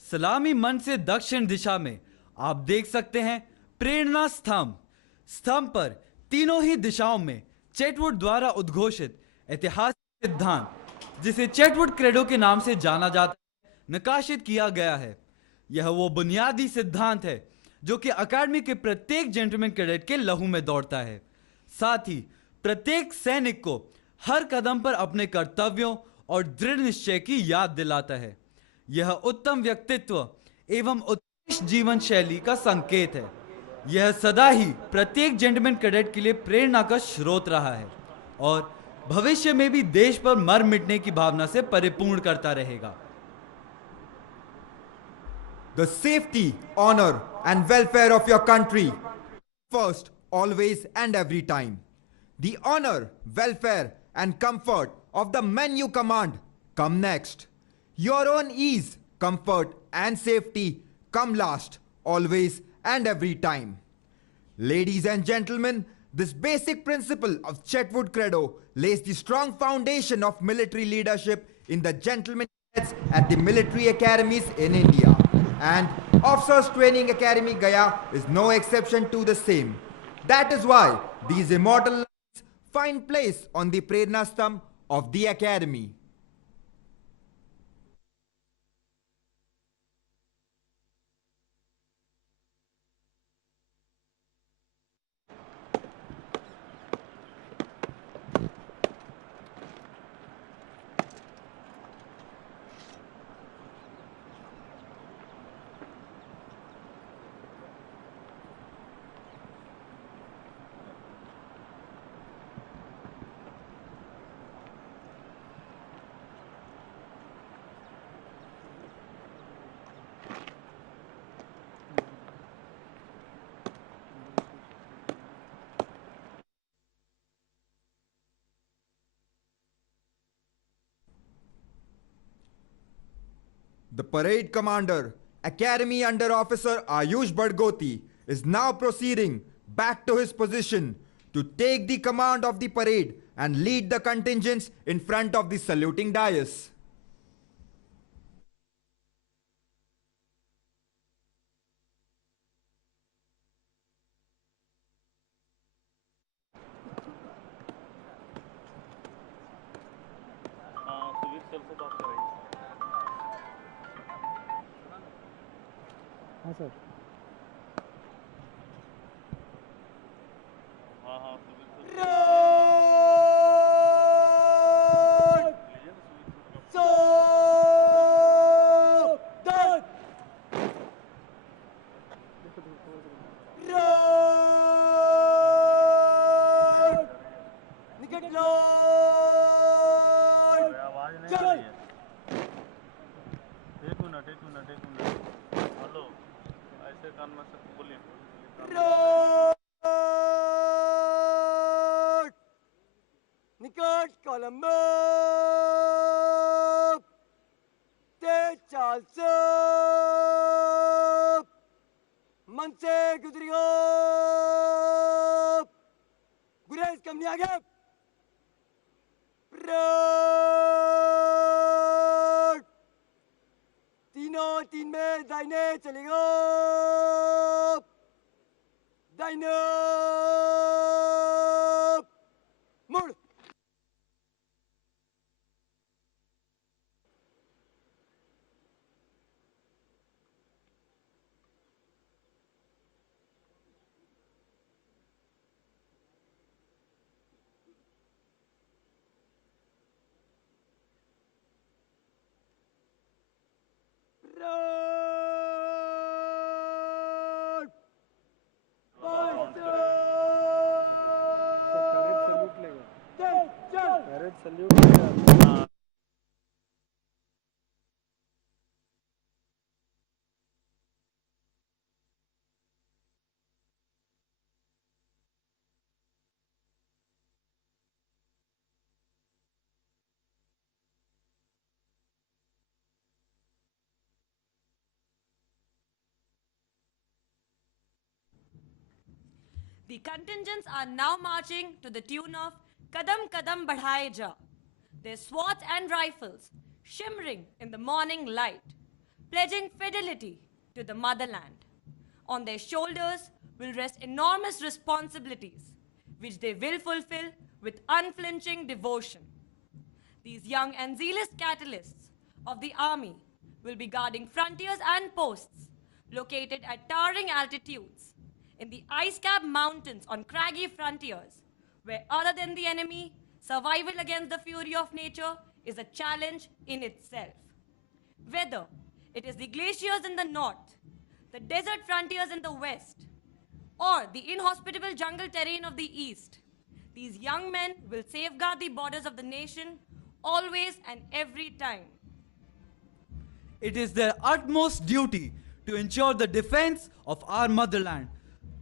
सलामी मंच से दक्षिण दिशा में आप देख सकते हैं प्रेरणा स्तंभ। स्तंभ पर तीनों ही दिशाओं में चेटवुड द्वारा उद्घोषित ऐतिहासिक सिद्धांत, जिसे चेटवुड क्रेडो के नाम से जाना जाता है, नकाशित किया गया है। यह वो बुनियादी सिद्धांत है जो कि अकादमी के प्रत्येक जेंटलमैन कैडेट के लहू में दौड़ता है। साथ ही प्रत्येक सैनिक को हर कदम पर अपने कर्तव्यों और दृढ़ निश्चय की याद दिलाता है। यह उत्तम व्यक्तित्व एवं उत्कृष्ट जीवन शैली का संकेत है। यह सदा ही प्रत्येक जेंटलमैन कैडेट के लिए प्रेरणा का स्रोत रहा है और भविष्य में भी देश पर मर मिटने की भावना से परिपूर्ण करता रहेगा। The safety, honor, and welfare of your country first, always, and every time. The honor, welfare, and comfort of the men you command come next. Your own ease, comfort, and safety come last, always, and every time. Ladies and gentlemen, this basic principle of Chetwood Credo lays the strong foundation of military leadership in the gentlemen cadets at the military academies in India. And Officers Training Academy Gaya is no exception to the same. That is why these immortal lines find place on the Prerna Stamp of the Academy. The parade commander, Academy Under Officer Ayush Badgoti, is now proceeding back to his position to take the command of the parade and lead the contingents in front of the saluting dais. हाँ Subir sir से बात कर रही है हाँ sir हाँ हाँ Subir sir Road! Road! Niket Lord! आवाज नहीं आ चल! रही है एक मिनट हेलो ऐसे कान में से बोलिए Road! Niket Colombo! Te Chalsa! Manse Gudrigo! Gurez Kamni आगे! Road! तीनों तीन में दाहिने चलेगा दाहिने मुड़ रोड पैरेड सल्यूट लेगा हाँ The contingents are now marching to the tune of Kadam Kadam Badhaye Ja, their swords and rifles shimmering in the morning light, pledging fidelity to the motherland. On their shoulders will rest enormous responsibilities, which they will fulfill with unflinching devotion. These young and zealous catalysts of the army will be guarding frontiers and posts located at towering altitudes in the ice-capped mountains on craggy frontiers, where other than the enemy, survival against the fury of nature is a challenge in itself. Whether it is the glaciers in the north, the desert frontiers in the west, or the inhospitable jungle terrain of the east, these young men will safeguard the borders of the nation always and every time. It is their utmost duty to ensure the defense of our motherland.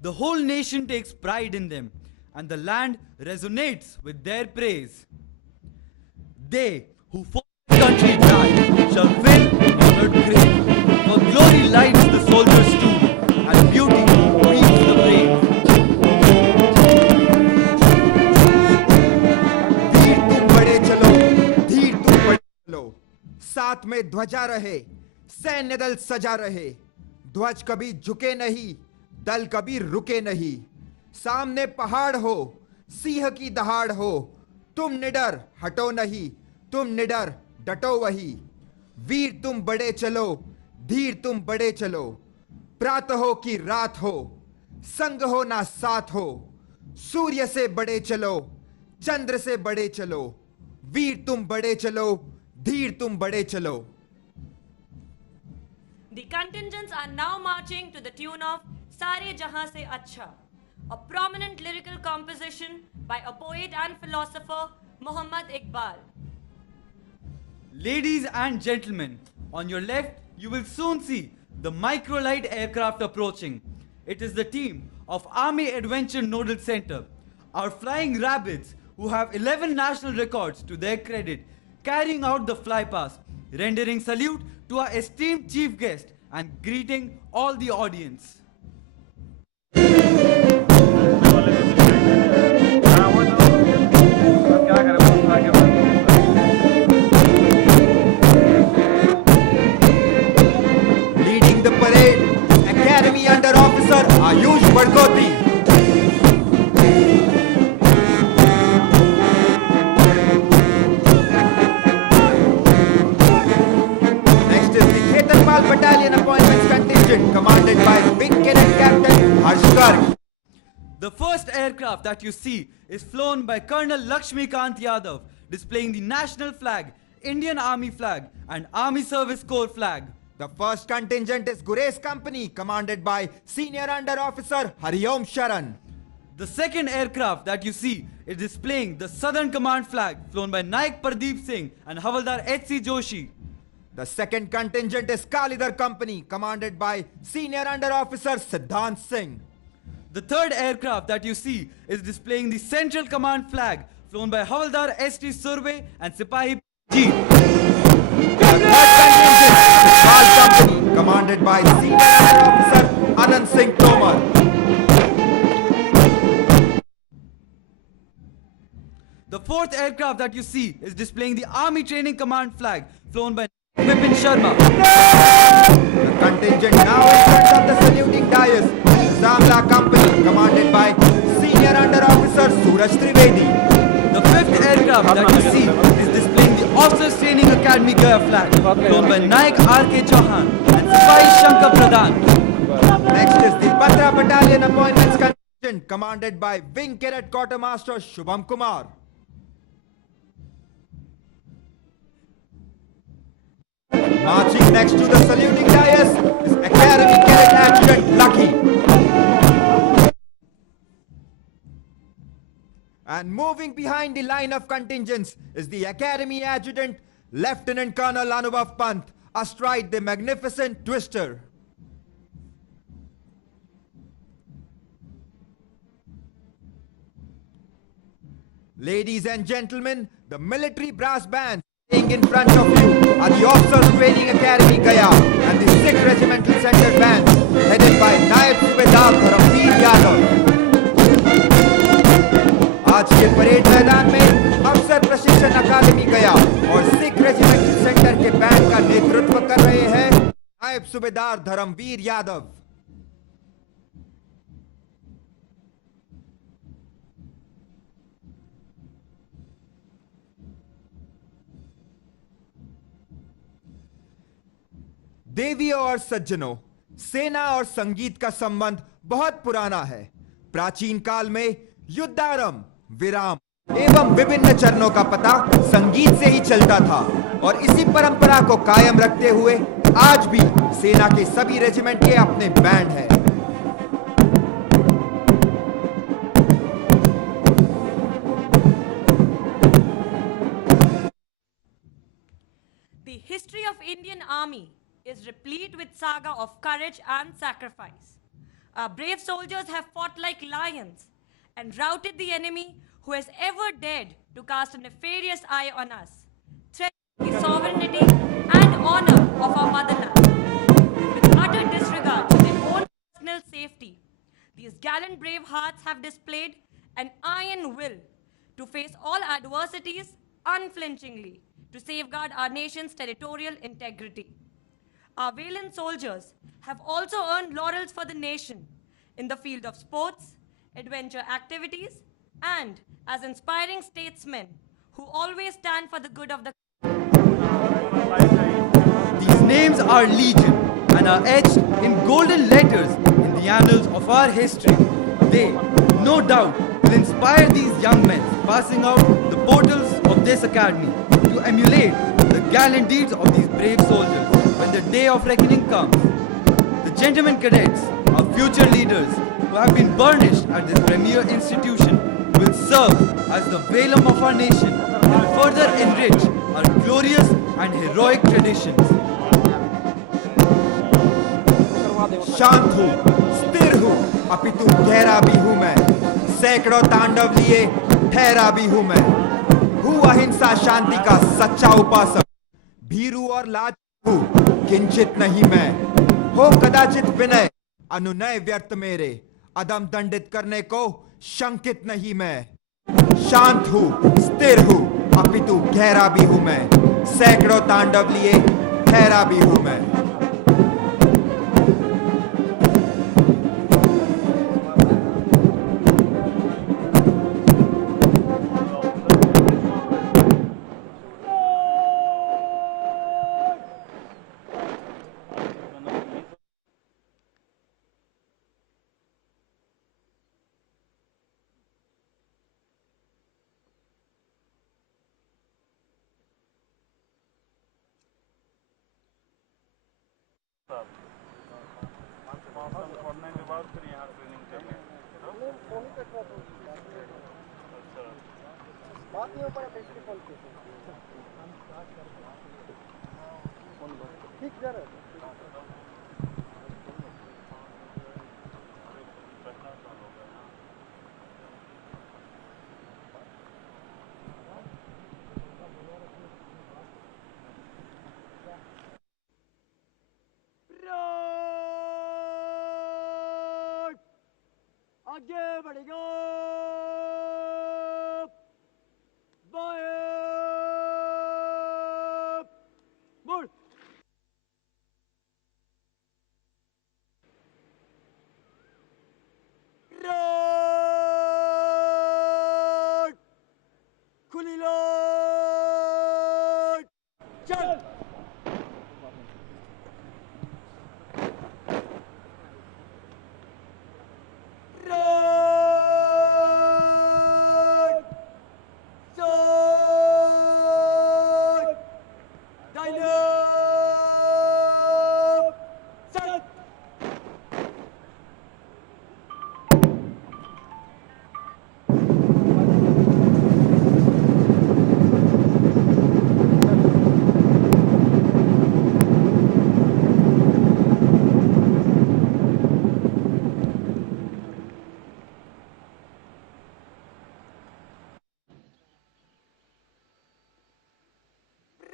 The whole nation takes pride in them, and the land resonates with their praise. They who for their country die shall fill honored grave. For glory lights the soldier's tomb, and beauty meets the brave. वीर तुम बड़े चलो, धीर तुम बड़े चलो, साथ में ध्वजा रहे, सैन्य दल सजा रहे, ध्वज कभी झुके नहीं, दल कभी रुके नहीं, सामने पहाड़ हो, सिंह की दहाड़ हो, तुम निडर हटो नहीं, तुम निडर डटो वही, वीर तुम बड़े चलो, धीर तुम बड़े चलो, प्रातः हो कि रात हो, संग हो ना साथ हो, सूर्य से बड़े चलो, चंद्र से बड़े चलो, वीर तुम बड़े चलो, धीर तुम बड़े चलो. The contingents are now marching to the tune of Sare Jahan Se Acha, a prominent lyrical composition by a poet and philosopher, Muhammad Iqbal. Ladies and gentlemen, on your left, you will soon see the microlight aircraft approaching. It is the team of Army Adventure Nodal Center, our flying rabbits who have 11 national records to their credit, carrying out the flypast rendering salute to our esteemed chief guest and greeting all the audience. Leading the parade, Academy Under Officer Ayush Bargoti. Next is the Khetarpal Battalion Appointments Contingent, commanded by Wing Cadet Captain Harsh Garg. The first aircraft that you see is flown by Colonel Lakshmikant Yadav, displaying the national flag, Indian Army flag, and Army Service Corps flag. The first contingent is Gurez Company, commanded by Senior Under Officer Hariom Sharan. The second aircraft that you see is displaying the Southern Command flag, flown by Naik Pardeep Singh and Havaldar H.C. Joshi. The second contingent is Kalidhar Company, commanded by Senior Under Officer Siddhant Singh. The third aircraft that you see is displaying the Central Command flag, flown by Havaldar S.T. Surve and Sipahi G. The third contingent is Pal Company, commanded by Senior Under Officer Anand Singh Tomar. The fourth aircraft that you see is displaying the Army Training Command flag, flown by Vipin Sharma. The contingent now in front of the saluting dais is Zamla Company, commanded by Senior Under Officer Suraj Trivedi. The fifth aircraft that you see is displaying the Officers Training Academy Gaya flag, flown by Naik R.K. Chauhan and Sipahi Shankar Pradhan. Next is the Patra Battalion Appointments Contingent, commanded by Wing Cadet Quartermaster Shubham Kumar. Marching next to the saluting dais is Academy Cadet Adjutant Lucky. And moving behind the line of contingents is the Academy Adjutant Lieutenant Colonel Anubhav Pant, astride the magnificent Twister. Ladies and gentlemen, the military brass band playing in front of you are the Officers Training Academy Gaya and the 6th Regimental Center Band, headed by Nayab Subedar Dharamveer Yadav. आज के parade मैदान में अफसर प्रशिक्षण अकादमी गया और 6th regimental centre के band का नेतृत्व कर रहे हैं नायब सूबेदार धर्मवीर यादव। देवियों और सज्जनों, सेना और संगीत का संबंध बहुत पुराना है। प्राचीन काल में युद्धारंभ, विराम एवं विभिन्न चरणों का पता संगीत से ही चलता था और इसी परंपरा को कायम रखते हुए आज भी सेना के सभी रेजिमेंट के अपने बैंड हैं। The history of Indian Army is replete with saga of courage and sacrifice. Our brave soldiers have fought like lions and routed the enemy who has ever dared to cast a nefarious eye on us, threatening the sovereignty and honor of our motherland. With utter disregard to their own personal safety, these gallant brave hearts have displayed an iron will to face all adversities unflinchingly to safeguard our nation's territorial integrity. Our valiant soldiers have also earned laurels for the nation in the field of sports, adventure activities, and as inspiring statesmen who always stand for the good of the These names are legion and are etched in golden letters in the annals of our history. They, no doubt, will inspire these young men passing out the portals of this academy to emulate the gallant deeds of these brave soldiers when the day of reckoning comes. The gentlemen cadets, our future leaders, who have been burnished at this premier institution, will serve as the velum of our nation and further enrich our glorious and heroic traditions. शांत हूँ, स्थिर हूँ, अपितु गहरा भी हूँ मैं, सैकड़ों तांडव लिए ठहरा भी हूँ मैं, हूँ अहिंसा शांति का सच्चा उपासक, भीरू और लाज हूँ, किंचित नहीं मैं, हो कदाचित विनय अनुनय व्यर्थ मेरे, अदम दंडित करने को शंकित नहीं मैं। शांत हूँ, स्थिर हूँ, अपितु गहरा भी हूँ मैं, सैकड़ों तांडव लिए ठहरा भी हूँ मैं। छोड़ने के बाद फिर यहाँ ट्रेनिंग चले। बात नहीं हो पाया फोन पे ठीक जा रहा है। आगे बढ़ेगा बाएं मुड़ रोड खुली लोड चल रोड सोड दाहिने सट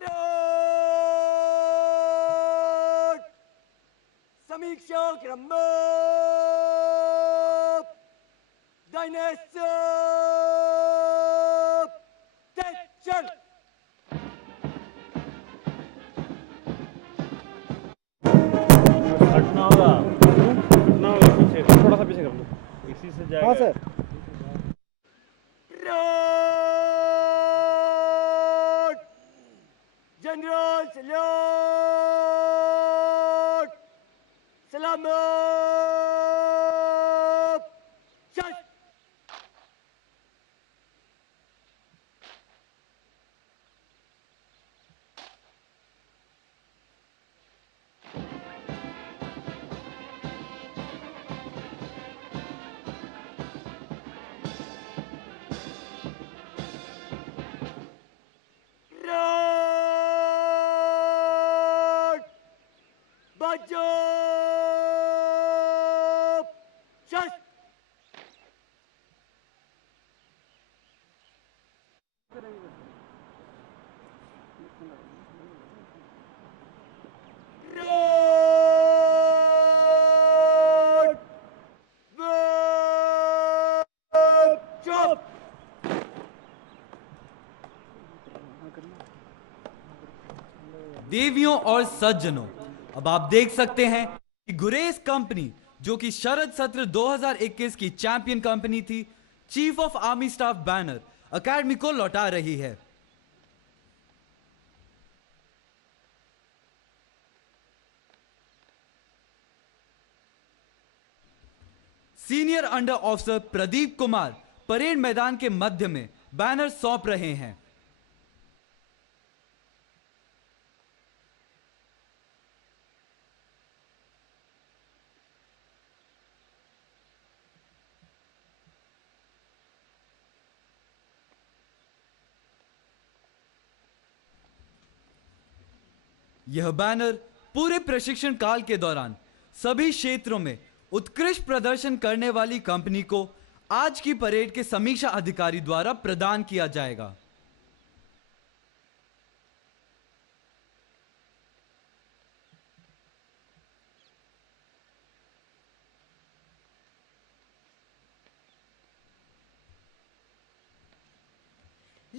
रोड समीक्षा क्रम दाहिने से चल हटना होगा, हटना होगा पीछे, थोड़ा सा पीछे कर लो, इसी से जाएगा। हाँ सर। रोड जनरल सल्यूट सलामत चल रोड बाजू चल रोड चुप देवियों और सज्जनों, अब आप देख सकते हैं कि गुरेज कंपनी, जो कि शरद सत्र 2021 की चैंपियन कंपनी थी, chief of army staff banner academy को लौटा रही है। Senior under officer Pradeep Kumar parade मैदान के मध्य में बैनर सौंप रहे हैं। यह बैनर पूरे प्रशिक्षण काल के दौरान सभी क्षेत्रों में उत्कृष्ट प्रदर्शन करने वाली कंपनी को आज की परेड के समीक्षा अधिकारी द्वारा प्रदान किया जाएगा।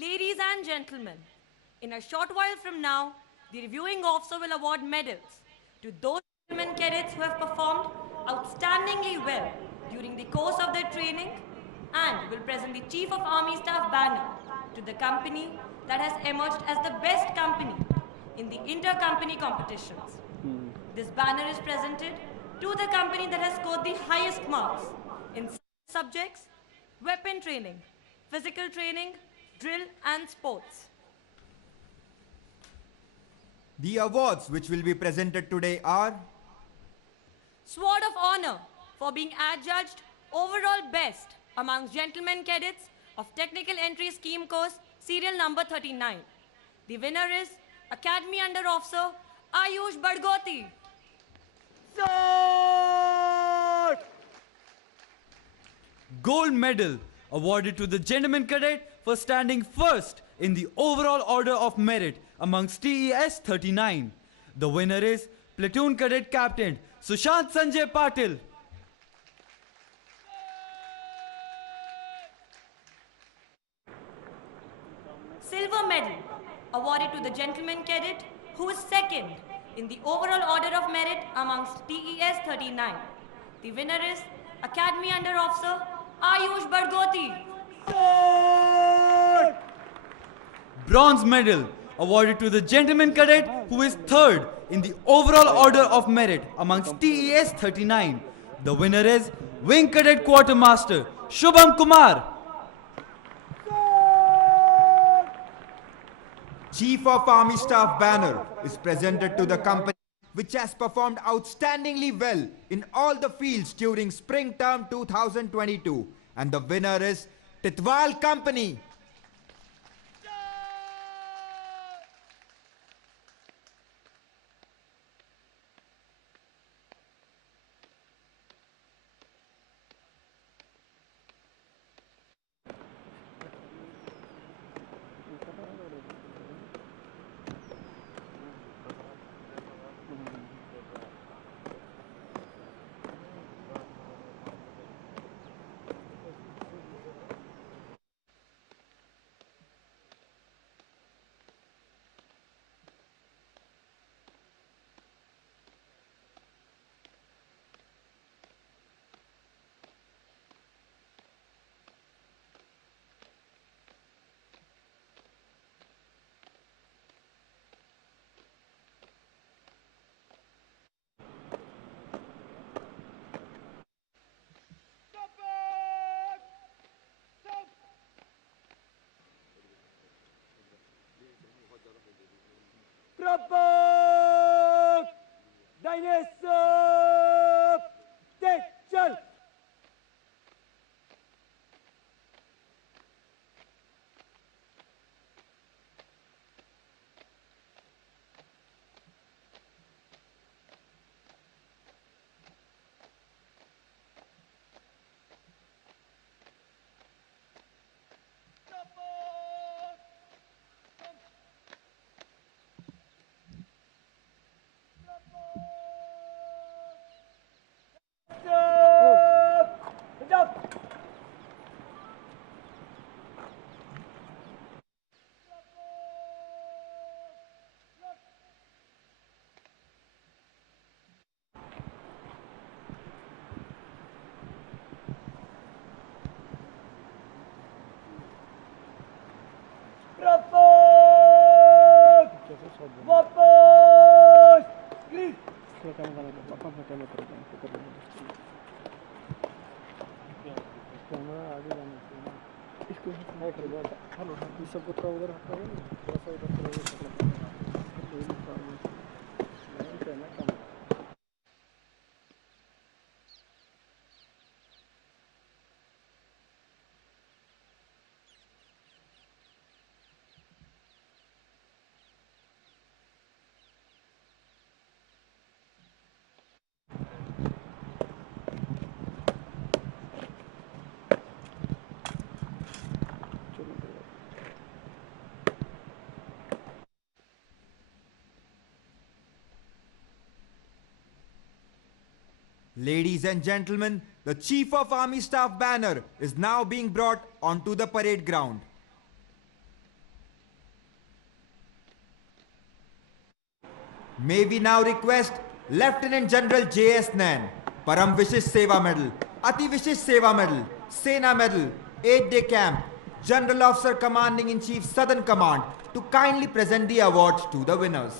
Ladies and gentlemen, in a short while from now, the reviewing officer will award medals to those gentlemen cadets who have performed outstandingly well during the course of their training and will present the Chief of Army Staff banner to the company that has emerged as the best company in the inter-company competitions. This banner is presented to the company that has scored the highest marks in subjects, weapon training, physical training, drill and sports. The awards which will be presented today are Sword of Honor for being adjudged overall best amongst gentlemen cadets of Technical Entry Scheme Course serial number 39. The winner is Academy Under Officer Ayush Badgoti. Sword! Gold medal awarded to the gentleman cadet for standing first in the overall order of merit amongst TES 39. The winner is Platoon Cadet Captain Sushant Sanjay Patil. Silver medal awarded to the gentleman cadet who is second in the overall order of merit amongst TES 39. The winner is Academy Under Officer Ayush Badgoti. Sword! Bronze medal awarded to the gentleman cadet who is third in the overall order of merit amongst TES 39. The winner is Wing Cadet Quartermaster Shubham Kumar. Chief of Army Staff banner is presented to the company which has performed outstandingly well in all the fields during spring term 2022, and the winner is Titwal Company. Propag! Dinosaur! Teacher! Stop! Propag! Vapor! Green! Camera आगे जाना चाहिए इसको है कर दो hello ये सबको थोड़ा उधर हटाओ थोड़ा सा उधर करो Ladies and gentlemen, the Chief of Army Staff banner is now being brought onto the parade ground. May we now request Lieutenant General J.S. Nain, Param Vishish Seva Medal, Ati Vishish Seva Medal, Sena Medal, 8-day camp, General Officer Commanding in Chief Southern Command, to kindly present the awards to the winners.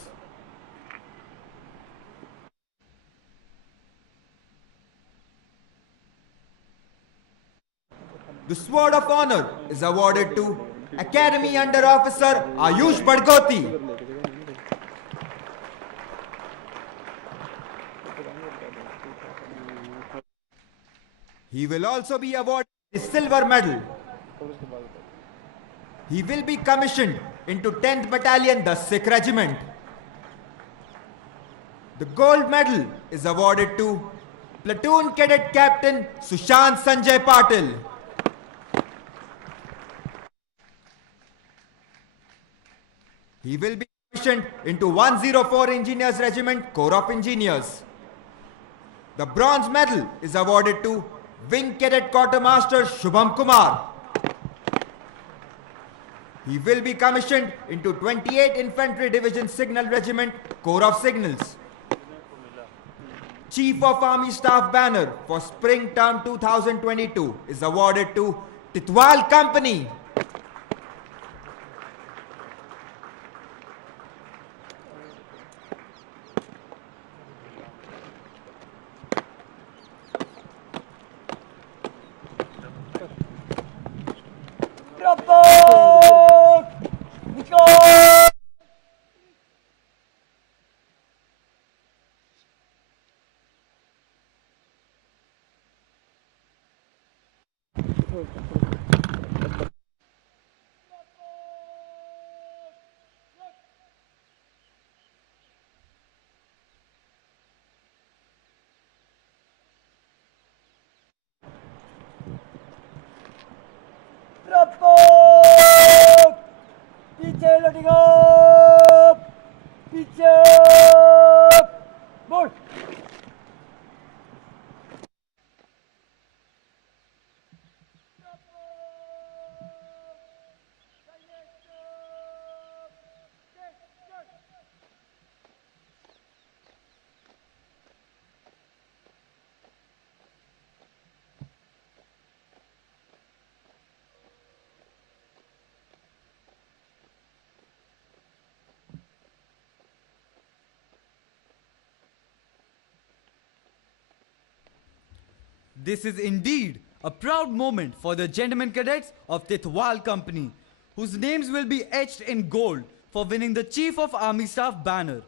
The Sword of Honor is awarded to Academy Under Officer Ayush Badgoti. He will also be awarded the Silver Medal. He will be commissioned into 10th Battalion, the Sikh Regiment. The Gold Medal is awarded to Platoon Cadet Captain Sushant Sanjay Patil. He will be commissioned into 104 Engineers Regiment, Corps of Engineers. The Bronze Medal is awarded to Wing Cadet Quartermaster Shubham Kumar. He will be commissioned into 28 Infantry Division Signal Regiment, Corps of Signals. Chief of Army Staff Banner for Spring Term 2022 is awarded to Titwal Company. Rapport! Nico! Rapport! पीछे लटेगा पीछे बोल This is indeed a proud moment for the gentlemen cadets of Titwal Company, whose names will be etched in gold for winning the Chief of Army Staff banner.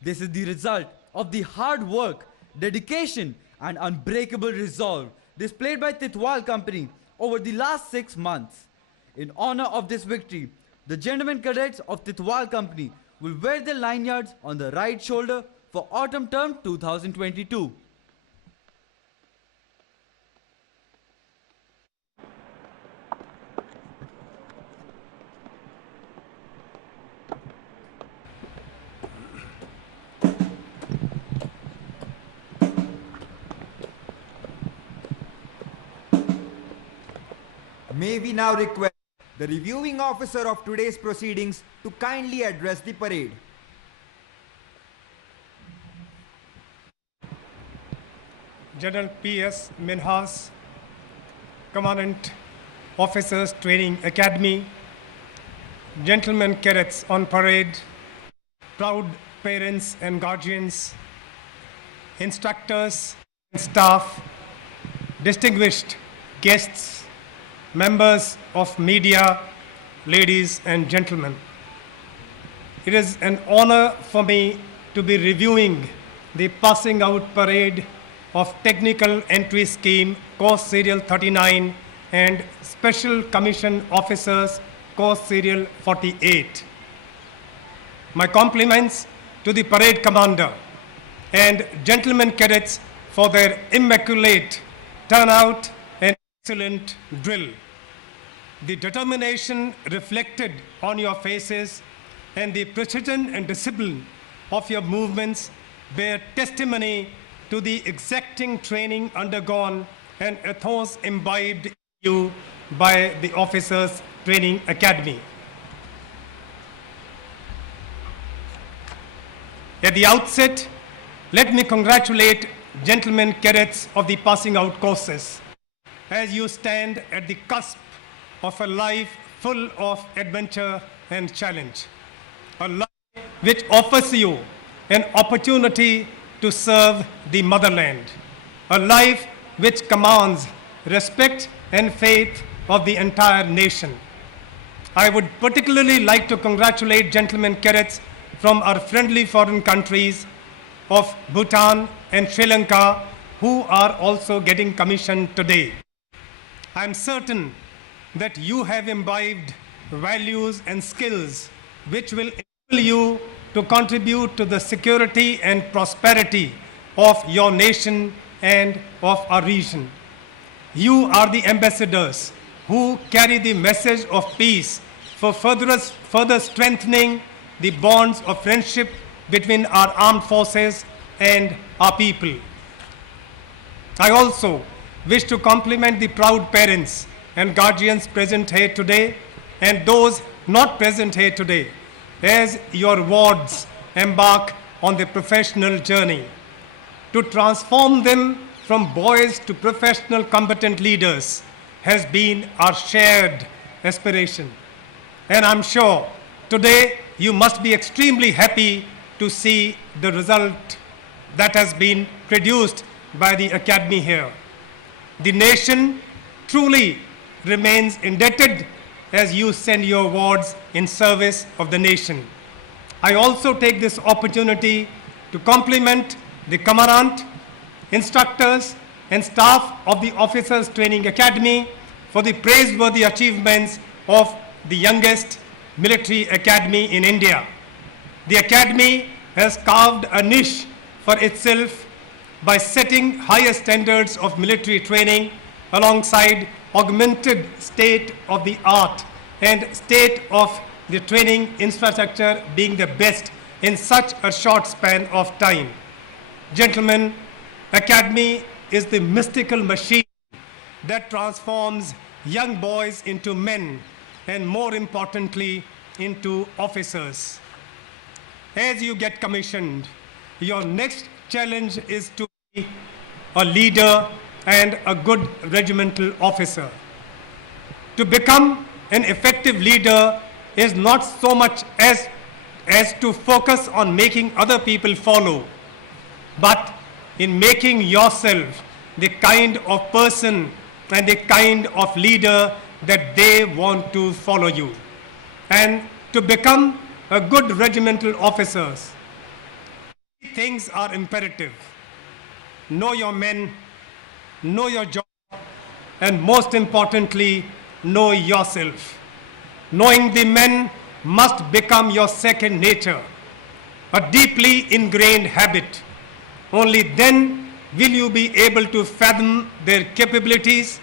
This is the result of the hard work, dedication, and unbreakable resolve displayed by Titwal Company over the last 6 months. In honor of this victory, the gentlemen cadets of Titwal Company will wear their lanyards on the right shoulder for autumn term 2022. May we now request the reviewing officer of today's proceedings to kindly address the parade. General P.S. Minhas, Commandant Officers Training Academy, gentlemen cadets on parade, proud parents and guardians, instructors and staff, distinguished guests, members of media, ladies and gentlemen. It is an honor for me to be reviewing the passing out parade of Technical Entry Scheme Course Serial 39 and Special Commission Officers Course Serial 48. My compliments to the parade commander and gentlemen cadets for their immaculate turnout and excellent drill. The determination reflected on your faces and the precision and discipline of your movements bear testimony to the exacting training undergone and ethos imbibed in you by the Officers Training Academy. At the outset, let me congratulate gentlemen cadets of the passing out courses as you stand at the cusp of a life full of adventure and challenge. A life which offers you an opportunity to serve the motherland. A life which commands respect and faith of the entire nation. I would particularly like to congratulate gentlemen cadets from our friendly foreign countries of Bhutan and Sri Lanka who are also getting commissioned today. I am certain that you have imbibed values and skills which will enable you to contribute to the security and prosperity of your nation and of our region. You are the ambassadors who carry the message of peace for further strengthening the bonds of friendship between our armed forces and our people. I also wish to compliment the proud parents and guardians present here today and those not present here today as your wards embark on the professional journey. To transform them from boys to professional combatant leaders has been our shared aspiration. And I'm sure today you must be extremely happy to see the result that has been produced by the Academy here. The nation truly remains indebted as you send your awards in service of the nation. I also take this opportunity to compliment the commandant, instructors, and staff of the Officers Training Academy for the praiseworthy achievements of the youngest military academy in India. The academy has carved a niche for itself by setting higher standards of military training alongside augmented state-of-the-art and state-of-the training infrastructure being the best in such a short span of time. Gentlemen, Academy is the mystical machine that transforms young boys into men and more importantly into officers. As you get commissioned, your next challenge is to be a leader and a good regimental officer. To become an effective leader is not so much as to focus on making other people follow, but in making yourself the kind of person and the kind of leader that they want to follow you. And to become a good regimental officer, things are imperative. Know your men, know your job, and most importantly, know yourself. Knowing the men must become your second nature, a deeply ingrained habit. Only then will you be able to fathom their capabilities,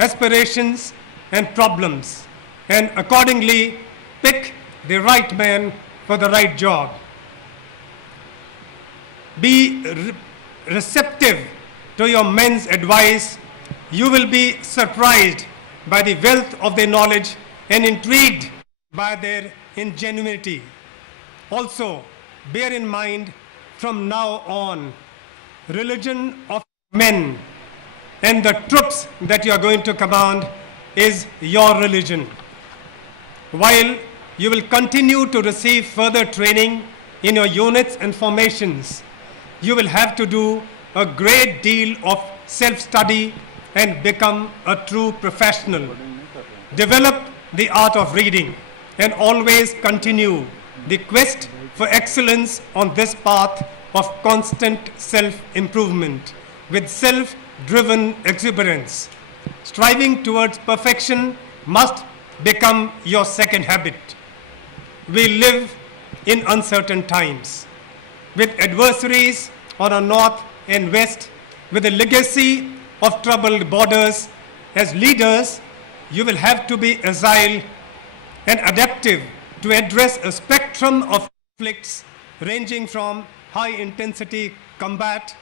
aspirations, and problems, and accordingly pick the right man for the right job. Be receptive to your men's advice. You will be surprised by the wealth of their knowledge and intrigued by their ingenuity. Also, bear in mind from now on, religion of men and the troops that you are going to command is your religion. While you will continue to receive further training in your units and formations, you will have to do a great deal of self-study and become a true professional. Develop the art of reading and always continue the quest for excellence on this path of constant self-improvement with self-driven exuberance. Striving towards perfection must become your second habit. We live in uncertain times with adversaries on our north and west, with a legacy of troubled borders. As leaders, you will have to be agile and adaptive to address a spectrum of conflicts ranging from high-intensity combat,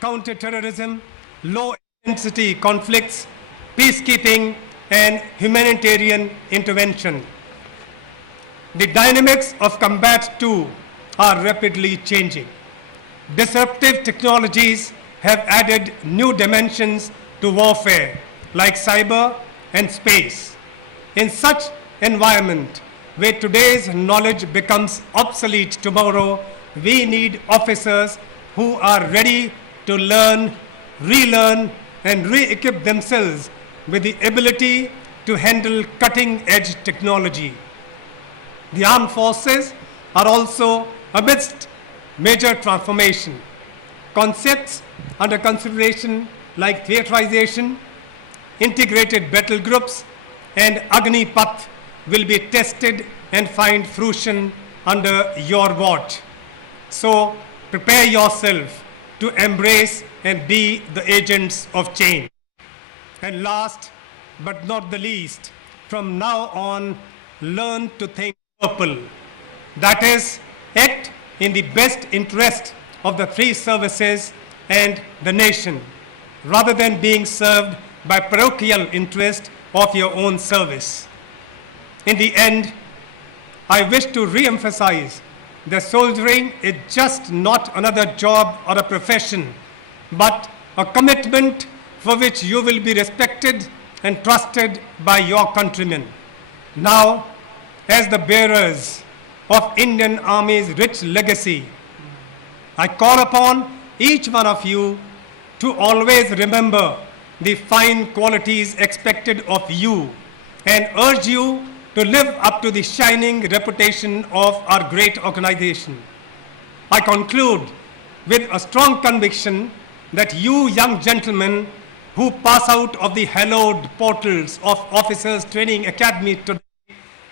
counter-terrorism, low-intensity conflicts, peacekeeping, and humanitarian intervention. The dynamics of combat, too, are rapidly changing. Disruptive technologies have added new dimensions to warfare, like cyber and space. In such environment, where today's knowledge becomes obsolete tomorrow, we need officers who are ready to learn, relearn, and re-equip themselves with the ability to handle cutting-edge technology. The armed forces are also amidst major transformation. Concepts under consideration like theaterization, integrated battle groups, and Agnipath will be tested and find fruition under your watch. So prepare yourself to embrace and be the agents of change. And last but not the least, from now on, learn to think purple. That is, act in the best interest of the three services and the nation, rather than being served by parochial interest of your own service. In the end, I wish to re-emphasize that soldiering is just not another job or a profession, but a commitment for which you will be respected and trusted by your countrymen. Now, as the bearers of Indian Army's rich legacy, I call upon each one of you to always remember the fine qualities expected of you and urge you to live up to the shining reputation of our great organization. I conclude with a strong conviction that you young gentlemen who pass out of the hallowed portals of Officers Training Academy today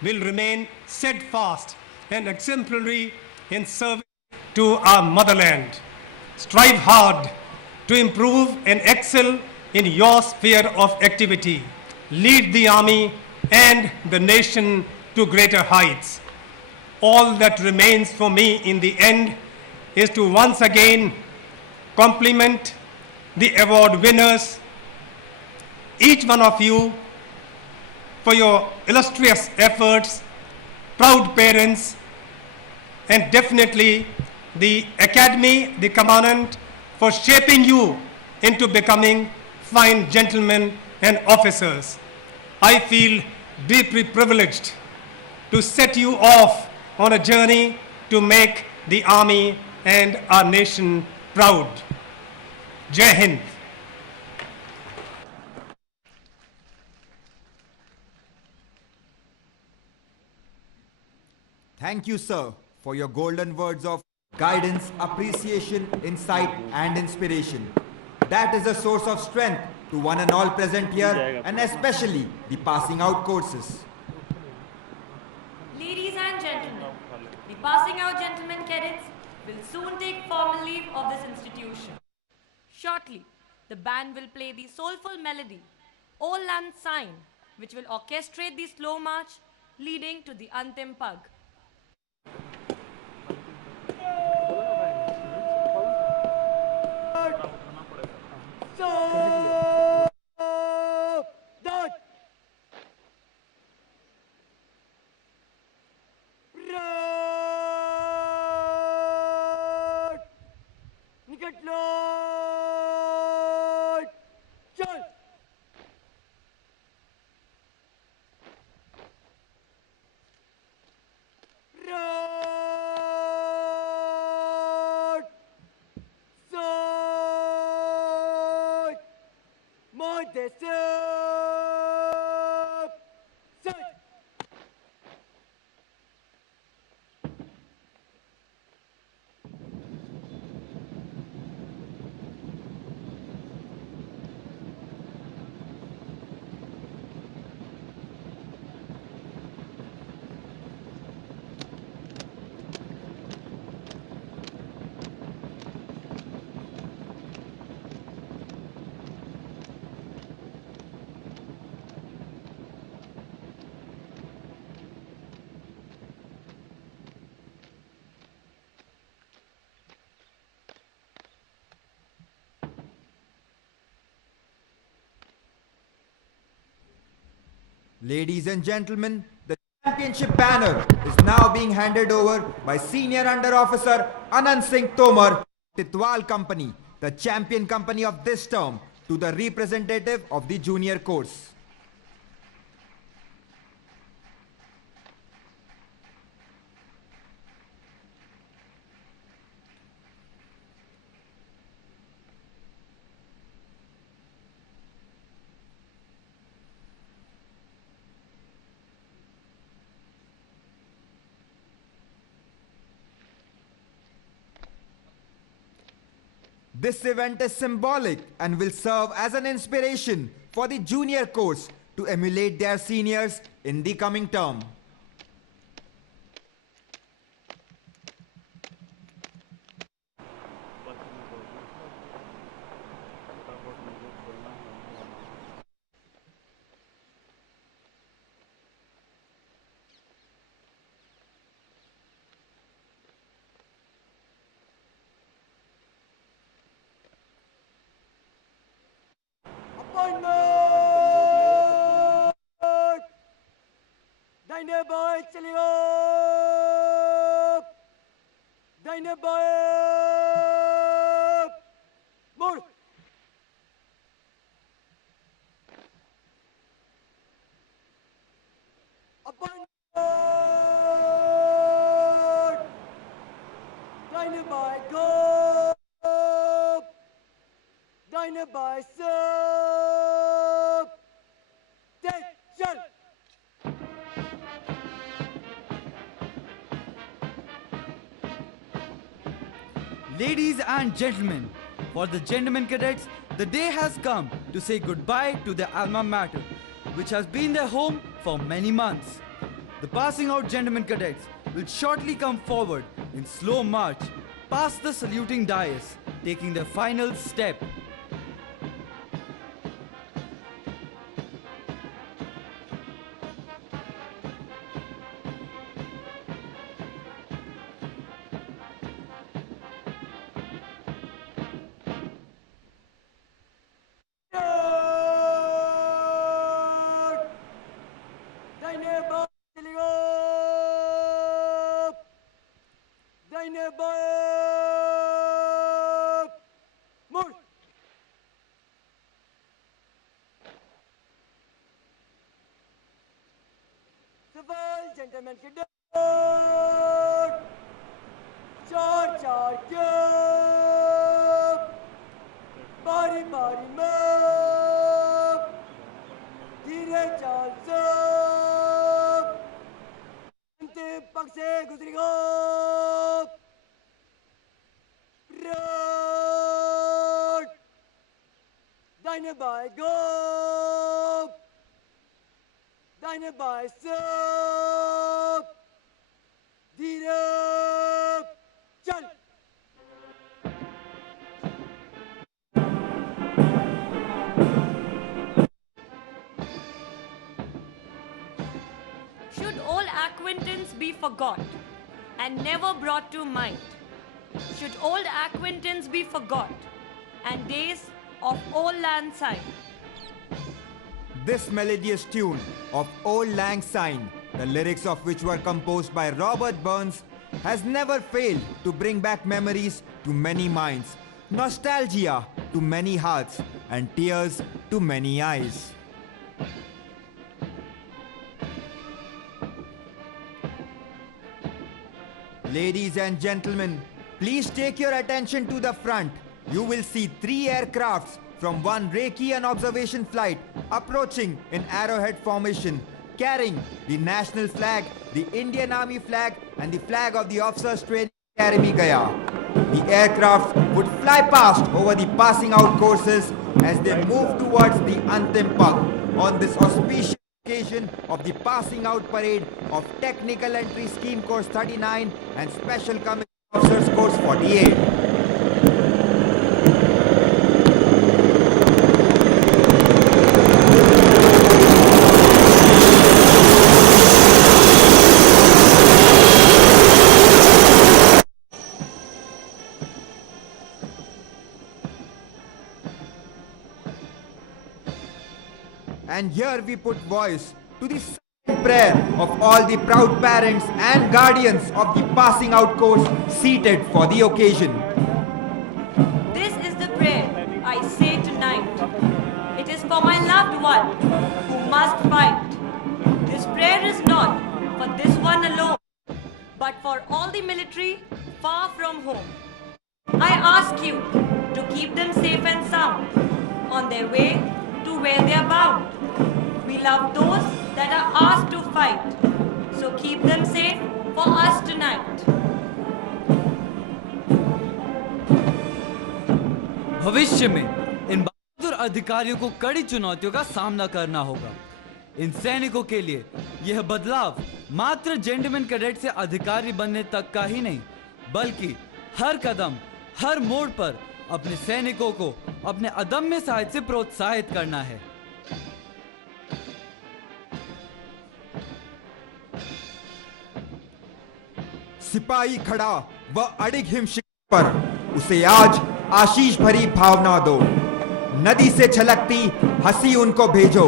will remain steadfast and exemplary in service to our motherland. Strive hard to improve and excel in your sphere of activity. Lead the Army and the nation to greater heights. All that remains for me in the end is to once again compliment the award winners, each one of you, for your illustrious efforts, proud parents, and definitely the Academy, the Commandant, for shaping you into becoming fine gentlemen and officers. I feel deeply privileged to set you off on a journey to make the Army and our nation proud. Jai Hind. Thank you, sir, for your golden words of guidance, appreciation, insight, and inspiration. That is a source of strength to one and all present here, and especially the passing out courses. Ladies and gentlemen, the passing out gentlemen cadets will soon take formal leave of this institution. Shortly, the band will play the soulful melody, O Land Sign, which will orchestrate the slow march leading to the Antim Pug. निकट लौट चल road सोच मोदे सोच Ladies and gentlemen, the champion championship banner is now being handed over by Senior Under Officer Anand Singh Tomar, Titwal Company, the champion company of this term, to the representative of the junior course. This event is symbolic and will serve as an inspiration for the junior course to emulate their seniors in the coming term. Appointment! दाहिने बाएं चलिए दाहिने बाएं मुड़ Appointment! दाहिने बाएं go दाहिने बाएं सब तेज चल Ladies and gentlemen, for the gentlemen cadets, the day has come to say goodbye to their alma mater, which has been their home for many months. The passing out gentlemen cadets will shortly come forward in slow march past the saluting dais, taking their final step. दाहिने बाएं चलिए दाहिने बाएं मुड़ सवाल gentleman के door चार चार के बारी बारी में धीरे चाल सब अंतिम पग से गुजरेगा रोड दाहिने बाएं गो दाहिने बाएं सब धीरे चल Should all acquaintance be forgot and never brought to mind? Should old acquaintance be forgot and days of old lang syne? This melodious tune of Old Lang Syne, the lyrics of which were composed by Robert Burns, has never failed to bring back memories to many minds, nostalgia to many hearts, and tears to many eyes. Ladies and gentlemen, please take your attention to the front. You will see 3 aircrafts from one Reiki observation flight approaching in arrowhead formation, carrying the national flag, the Indian Army flag, and the flag of the Officers Training Academy Gaya. The aircraft would fly past over the passing out courses as they move towards the Antim Pug on this auspicious occasion of the passing out parade of Technical Entry Scheme Course 39 and Special Commission Officers Course 48. And here we put voice to the Prayer of all the proud parents and guardians of the passing out course seated for the occasion. This is the prayer I say tonight. It is for my loved one who must fight. This prayer is not for this one alone, but for all the military far from home. I ask you to keep them safe and sound on their way to where they are bound. We love those that are asked to fight, so keep them safe for us tonight. भविष्य में इन बहादुर अधिकारियों को कड़ी चुनौतियों का सामना करना होगा। इन सैनिकों के लिए यह बदलाव मात्र जेंटलमैन कैडेट से अधिकारी बनने तक का ही नहीं, बल्कि हर कदम, हर मोड़ पर अपने सैनिकों को अपने अदम्य साहस से प्रोत्साहित करना है। सिपाही खड़ा व अडिग हिमशिखर पर, उसे आज आशीष भरी भावना दो। नदी से छलकती हंसी उनको भेजो,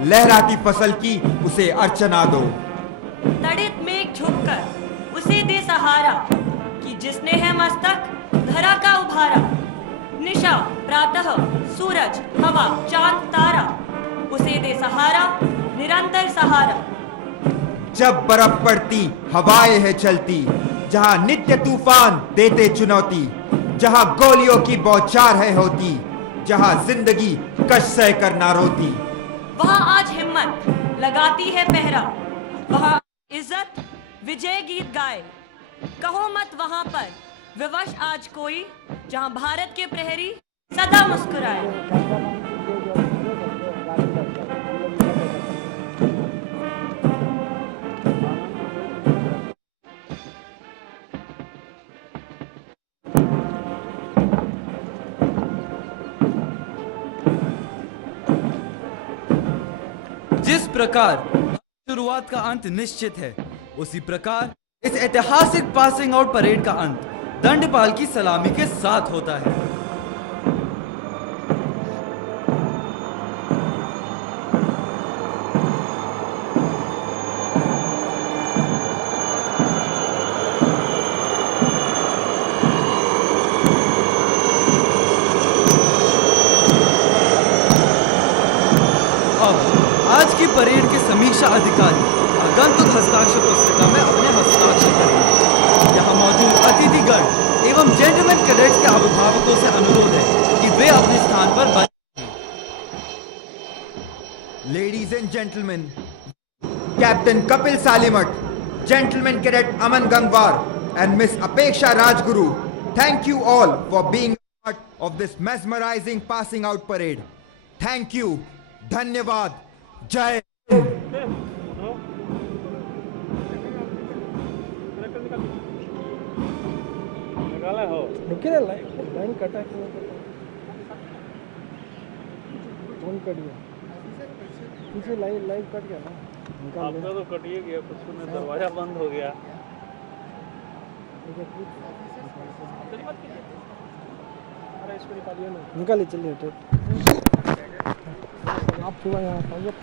लहराती फसल की उसे अर्चना दो। तड़ित मेघ झुककर उसे दे सहारा, कि जिसने है मस्तक धरा का उभारा। निशा प्रातः सूरज हवा चांद तारा, उसे दे सहारा निरंतर सहारा। जब बर्फ पड़ती हवाएं है चलती, जहां नित्य तूफान देते चुनौती, जहां गोलियों की बौछार है होती, जहां जिंदगी कष्ट सह कर ना रोती। वहां आज हिम्मत लगाती है पहरा, वहां इज्जत विजय गीत गाए। कहो मत वहां पर विवश आज कोई, जहां भारत के प्रहरी सदा मुस्कुराए। जिस प्रकार शुरुआत का अंत निश्चित है, उसी प्रकार इस ऐतिहासिक पासिंग आउट परेड का अंत दंडपाल की सलामी के साथ होता है। आज की परेड के समीक्षा अधिकारी आगंतुक हस्ताक्षर पुस्तिका में अपने हस्ताक्षर करेंगे। यहाँ मौजूद अतिथिगण एवं जेंटलमैन कैडेट्स के अभिभावकों से अनुरोध है कि वे अपने स्थान पर बने। Ladies and gentlemen, Captain Kapil Salimat, Gentleman Cadet Aman Gangwar, and Miss Apeksha Rajguru, thank you all for being part of this mesmerizing passing out parade. Thank you. Dhanyavad. Jai Hind. निकाले हो निकले line कटा क्यों? Phone cut गया, पीछे line cut गया ना। आपका तो कट ही गया, कुछ में दरवाजा बंद हो गया। निकालिए, चलिए आप सुबह यहाँ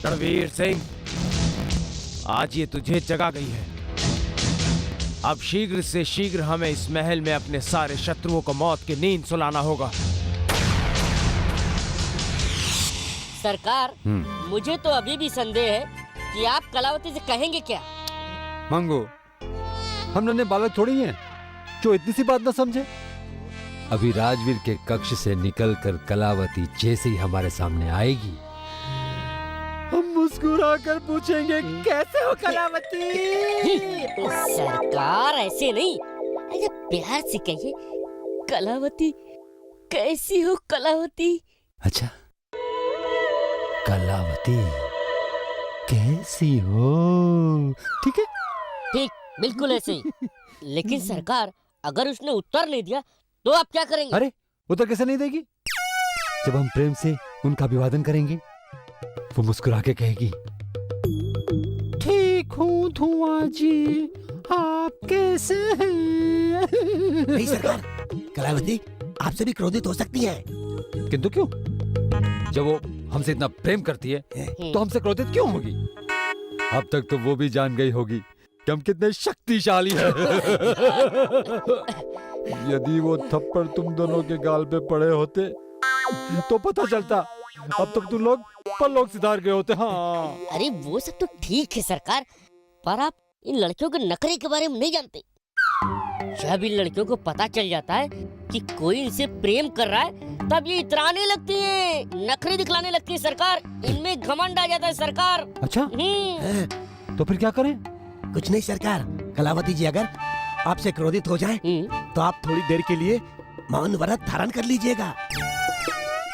रणवीर सिंह, आज ये तुझे जगा गई है। अब शीघ्र से शीघ्र हमें इस महल में अपने सारे शत्रुओं को मौत की नींद सुलाना होगा। सरकार, मुझे तो अभी भी संदेह है कि आप कलावती से कहेंगे क्या। मंगू, हम नन्हे बालक थोड़ी हैं जो इतनी सी बात ना समझे। अभी राजवीर के कक्ष से निकलकर कलावती जैसे ही हमारे सामने आएगी, हम मुस्कुराकर पूछेंगे कैसे हो कलावती। सरकार, ऐसे नहीं, ऐसे प्यार से कहिए, कलावती कैसी हो कलावती। अच्छा, कलावती कैसी हो, ठीक है? ठीक, बिल्कुल ऐसे ही। लेकिन सरकार, अगर उसने उत्तर नहीं दिया तो आप क्या करेंगे? अरे, उत्तर कैसे नहीं देगी? जब हम प्रेम से उनका अभिवादन करेंगे, वो मुस्कुरा के कहेगी, ठीक हूँ धुआं जी, आप कैसे हैं? नहीं सरकार, कलावती आपसे भी क्रोधित हो सकती है। किंतु क्यों? जब वो हमसे इतना प्रेम करती है तो हमसे क्रोधित क्यों होगी? अब तक तो वो भी जान गई होगी कि हम कितने शक्तिशाली हैं। यदि वो थप्पड़ तुम दोनों के गाल पे पड़े होते तो पता चलता, अब तक तुम लोग परलोक सिधार गए होते। हाँ, अरे वो सब तो ठीक है सरकार, पर आप इन लड़कियों के नखरे के बारे में नहीं जानते। जब इन लड़कियों को पता चल जाता है कि कोई इनसे प्रेम कर रहा है, तब ये इतराने लगती है, नखरे दिखलाने लगती है सरकार, इनमें घमंड आ जाता है सरकार। अच्छा, तो फिर क्या करें? कुछ नहीं सरकार, कलावती जी अगर आपसे क्रोधित हो जाए तो आप थोड़ी देर के लिए मौन व्रत धारण कर लीजिएगा।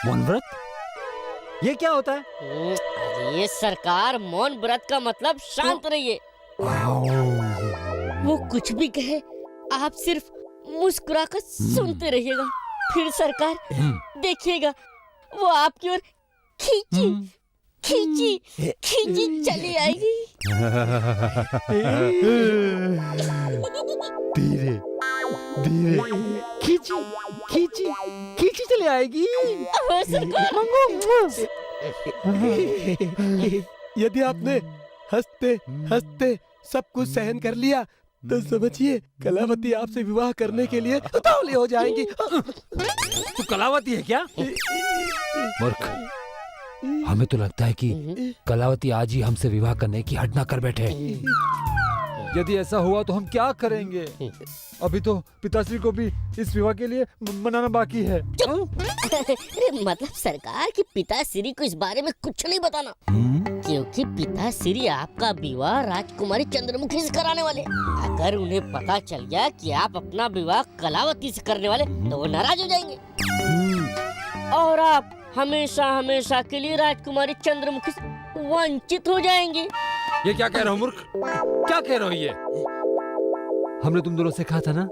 मौन व्रत? ये क्या होता है? अरे सरकार, मौन व्रत का मतलब शांत रहिए। वो कुछ भी कहे, आप सिर्फ मुस्कुराकर सुनते रहिएगा। फिर सरकार देखिएगा, वो आपकी ओर खींची खींची खींची चली आएगी। धीरे धीरे खींची खींची खींची चली आएगी। यदि आपने हंसते हंसते सब कुछ सहन कर लिया तो समझिए कलावती आपसे विवाह करने के लिए उतावली हो जाएंगी। तू कलावती है क्या? मूर्ख, हमें तो लगता है कि कलावती आज ही हमसे विवाह करने की हट ना कर बैठे। यदि ऐसा हुआ तो हम क्या करेंगे? अभी तो पिताश्री को भी इस विवाह के लिए मनाना बाकी है। अरे मतलब सरकार की पिताश्री को इस बारे में कुछ नहीं बताना, क्योंकि पिताश्री आपका विवाह राजकुमारी चंद्रमुखी से कराने वाले। अगर उन्हें पता चल गया कि आप अपना विवाह कलावती से करने वाले तो वो नाराज हो जाएंगे और आप हमेशा हमेशा के लिए राजकुमारी चंद्रमुखी से वंचित हो जाएंगे। ये क्या कह रहे हो मूर्ख? क्या कह रहे हो ये? हमने तुम दोनों से कहा था ना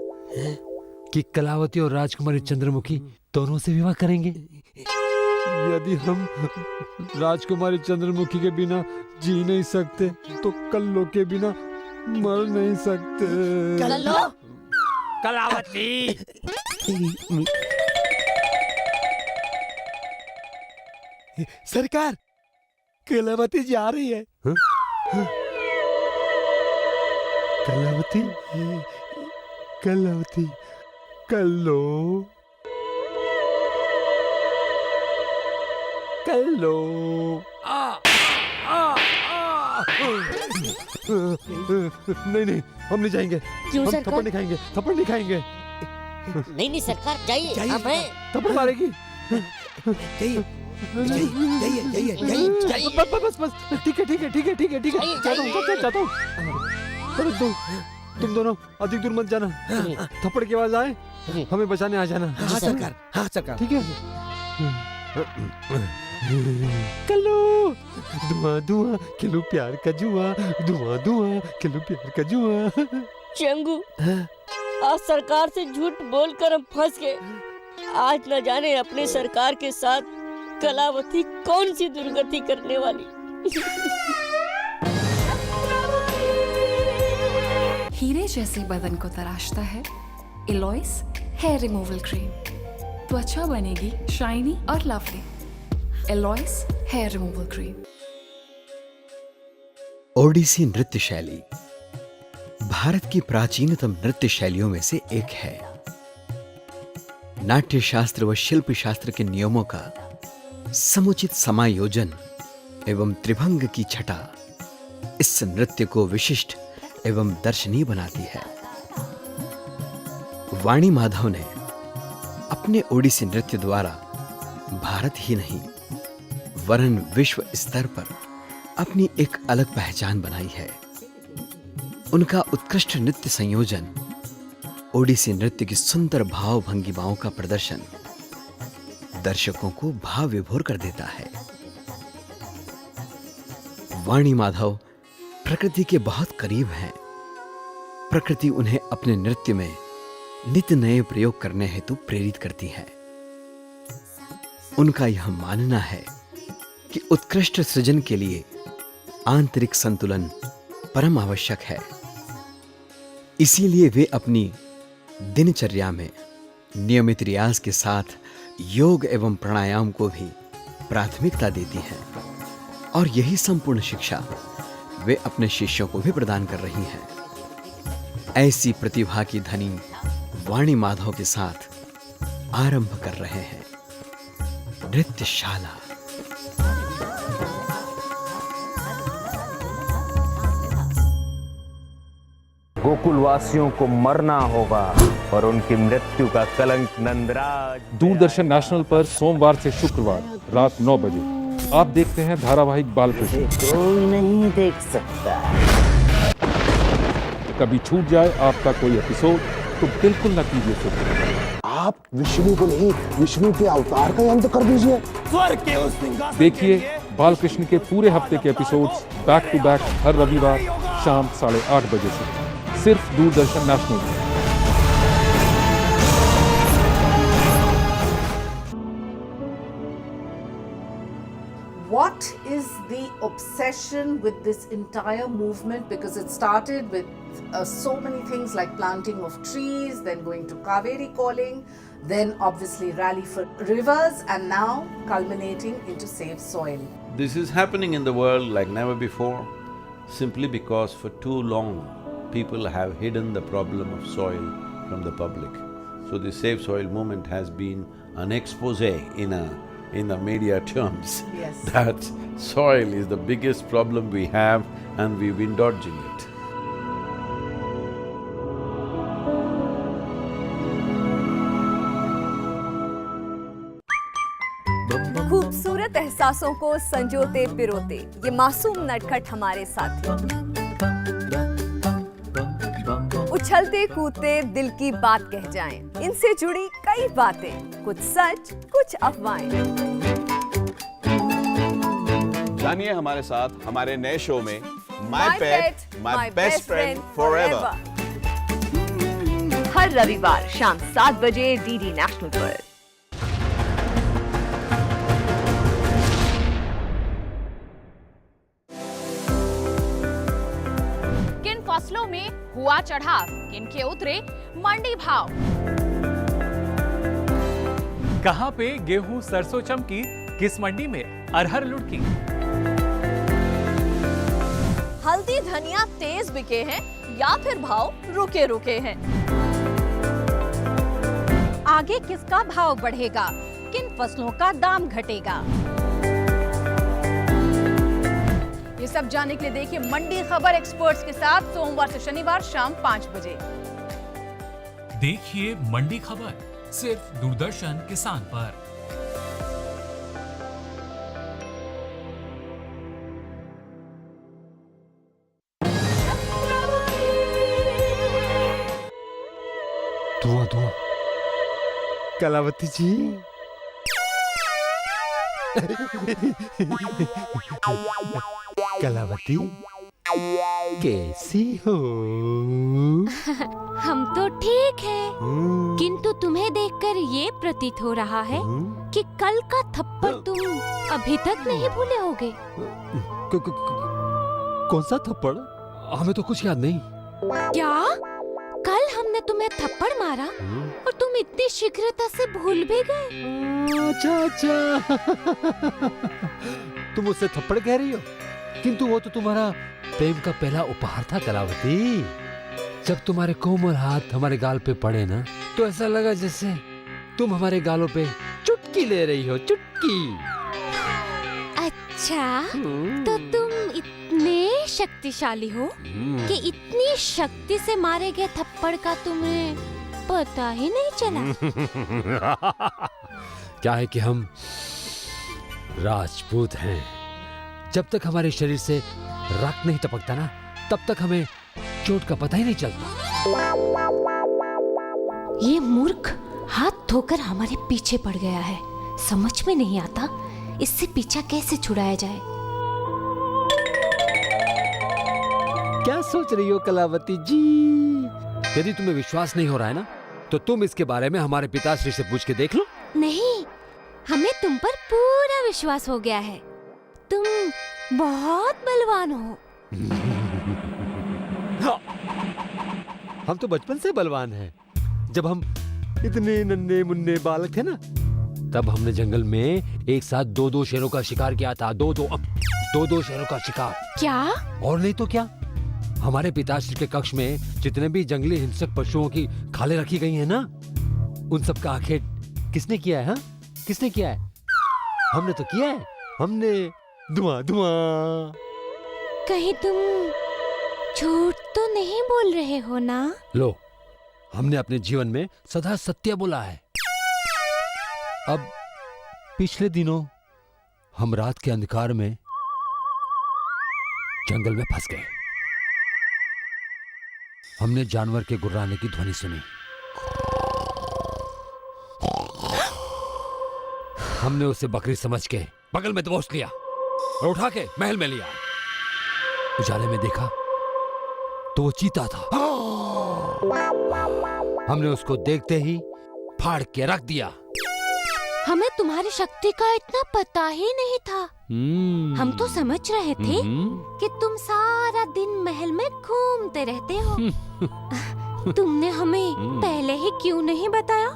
कि कलावती और राजकुमारी चंद्रमुखी दोनों से विवाह करेंगे। यदि हम राजकुमारी चंद्रमुखी के बिना जी नहीं सकते तो कल्लो के बिना मर नहीं सकते। कल्लो? कलावती, सरकार, कलावती जी आ रही है। कलावती, कलावती, कल्लो, कल्लो। नहीं नहीं, हम नहीं जाएंगे। क्यों हम सरकार? थप्पड़ नहीं खाएंगे, थप्पड़ नहीं खाएंगे। नहीं नहीं सरकार, जाइए, हम हैं। थप्पड़ मारेगी। जाइए जाइए जाइए जाइए। बस बस, ठीक है ठीक है ठीक है ठीक है ठीक है, जाता हूँ। परंतु तुम दोनों अधिक दूर मत जाना। थप्पड़ की आवाज आए हमें बचाने आ जाना। हाँ सरकार, हाँ सरकार। ठीक है। कल्लू, धुआं धुआं खिलू प्यार का जुआ, धुआं धुआं खिलू प्यार का जुआ। चंगू, आज सरकार से झूठ बोलकर हम फंस गए। आज न जाने अपने सरकार के साथ कलावती कौन सी दुर्गति करने वाली। हीरे जैसे बदन को तराशता है एलॉइस हेयर रिमूवल क्रीम। त्वचा बनेगी शाइनी और लवली। एलॉइस हेयर रिमूवल क्रीम। ओडिसी नृत्य शैली भारत की प्राचीनतम नृत्य शैलियों में से एक है। नाट्य शास्त्र व शिल्प शास्त्र के नियमों का समुचित समायोजन एवं त्रिभंग की छटा इस नृत्य को विशिष्ट एवं दर्शनीय बनाती है। वाणी माधव ने अपने ओडिसी नृत्य द्वारा भारत ही नहीं वरन विश्व स्तर पर अपनी एक अलग पहचान बनाई है। उनका उत्कृष्ट नृत्य संयोजन, ओडिसी नृत्य की सुंदर भाव भंगिमाओं का प्रदर्शन दर्शकों को भाव विभोर कर देता है। वाणी माधव प्रकृति के बहुत करीब हैं। प्रकृति उन्हें अपने नृत्य में नित्य नए प्रयोग करने हेतु प्रेरित करती है। उनका यह मानना है कि उत्कृष्ट सृजन के लिए आंतरिक संतुलन परम आवश्यक है। इसीलिए वे अपनी दिनचर्या में नियमित रियाज के साथ योग एवं प्राणायाम को भी प्राथमिकता देती हैं और यही संपूर्ण शिक्षा वे अपने शिष्यों को भी प्रदान कर रही हैं। ऐसी प्रतिभा की धनी वाणी माधव के साथ आरंभ कर रहे हैं नृत्यशाला। गोकुल वासियों को मरना होगा और उनकी मृत्यु का कलंक नंदराज। दूरदर्शन नेशनल पर सोमवार से शुक्रवार रात 9 बजे आप देखते हैं धारावाहिक बालकृष्ण। कोई नहीं देख सकता। कभी छूट जाए आपका कोई एपिसोड तो बिल्कुल न कीजिए फिक्र। आप विष्णु को नहीं, विष्णु के अवतार का अंत कर दीजिए। स्वर्ग के उस सिंहासन देखिए बालकृष्ण के पूरे हफ्ते के एपिसोड्स बैक टू बैक हर रविवार शाम 8:30 बजे से सिर्फ दूरदर्शन नेशनल पर। What is the obsession with this entire movement? Because it started with so many things like planting of trees, then going to Kaveri calling, then obviously rally for rivers, and now culminating into Save Soil. This is happening in the world like never before, simply because for too long people have hidden the problem of soil from the public. So the Save Soil movement has been an expose in the media terms. Yes. That soil is the biggest problem we have and we've been dodging it. खूबसूरत एहसासों को संजोते पिरोते ये मासूम नटखट हमारे साथी, उछलते कूदते दिल की बात कह जाएं, इनसे जुड़ी कई बातें, कुछ सच कुछ अफवाहें। जानिए हमारे साथ हमारे नए शो में my pet my best friend forever, हर रविवार शाम 7 बजे डीडी नेशनल पर। किन फसलों में हुआ चढ़ाव, किन के उतरे मंडी भाव, कहां पे गेहूं सरसों चमकी, किस मंडी में अरहर लुढ़की। हल्दी धनिया तेज बिके हैं या फिर भाव रुके रुके हैं। आगे किसका भाव बढ़ेगा, किन फसलों का दाम घटेगा, ये सब जानने के लिए देखिए मंडी खबर एक्सपर्ट्स के साथ सोमवार से शनिवार शाम 5 बजे। देखिए मंडी खबर सिर्फ दूरदर्शन किसान पर। धुआं धुआं। कलावती जी कलावती कैसी हो? हम तो ठीक है, किंतु तुम्हें देखकर ये प्रतीत हो रहा है कि कल का थप्पड़ तुम अभी तक नहीं भूले होगे। कौन सा थप्पड़? हमें तो कुछ याद नहीं। क्या? कल हमने तुम्हें थप्पड़ मारा और तुम इतनी शीघ्रता से भूल भी गए? अच्छा तुम मुझसे थप्पड़ कह रही हो, किंतु वो तो तुम्हारा प्रेम का पहला उपहार था कलावती। जब तुम्हारे कोमल हाथ हमारे गाल पे पड़े ना, तो ऐसा लगा जैसे तुम हमारे गालों पे चुटकी ले रही हो, चुटकी। अच्छा, तो तुम इतने शक्तिशाली हो कि इतनी शक्ति से मारे गए थप्पड़ का तुम्हें पता ही नहीं चला। क्या है कि हम राजपूत हैं। जब तक हमारे शरीर से रक्त नहीं टपकता ना, तब तक हमें चोट का पता ही नहीं चलता। ये मूर्ख हाथ धोकर हमारे पीछे पड़ गया है। समझ में नहीं आता इससे पीछा कैसे छुड़ाया जाए। क्या सोच रही हो कलावती जी? यदि तुम्हें विश्वास नहीं हो रहा है ना, तो तुम इसके बारे में हमारे पिताश्री से पूछ के देख लो। नहीं, हमें तुम पर पूरा विश्वास हो गया है। तुम बहुत बलवान हो। हम तो बचपन से बलवान हैं। जब हम इतने नन्हे मुन्ने बालक थे ना, तब हमने जंगल में एक साथ दो शेरों का शिकार किया था। दो शेरों का शिकार। क्या? और नहीं तो क्या। हमारे पिताश्री के कक्ष में जितने भी जंगली हिंसक पशुओं की खालें रखी गई हैं ना, उन सब का आखेट किसने किया है? किसने किया है? हमने तो किया है। हमने धुआं। कहीं तुम झूठ तो नहीं बोल रहे हो ना? लो, हमने अपने जीवन में सदा सत्य बोला है। अब पिछले दिनों हम रात के अंधकार में जंगल में फंस गए। हमने जानवर के गुर्राने की ध्वनि सुनी। हमने उसे बकरी समझ के बगल में दबोच लिया और उठा के महल में लिया। उजाले में देखा तो वो चीता था। हमने उसको देखते ही फाड़ के रख दिया। हमें तुम्हारी शक्ति का इतना पता ही नहीं था। हम तो समझ रहे थे कि तुम सारा दिन महल में घूमते रहते हो। तुमने हमें पहले ही क्यों नहीं बताया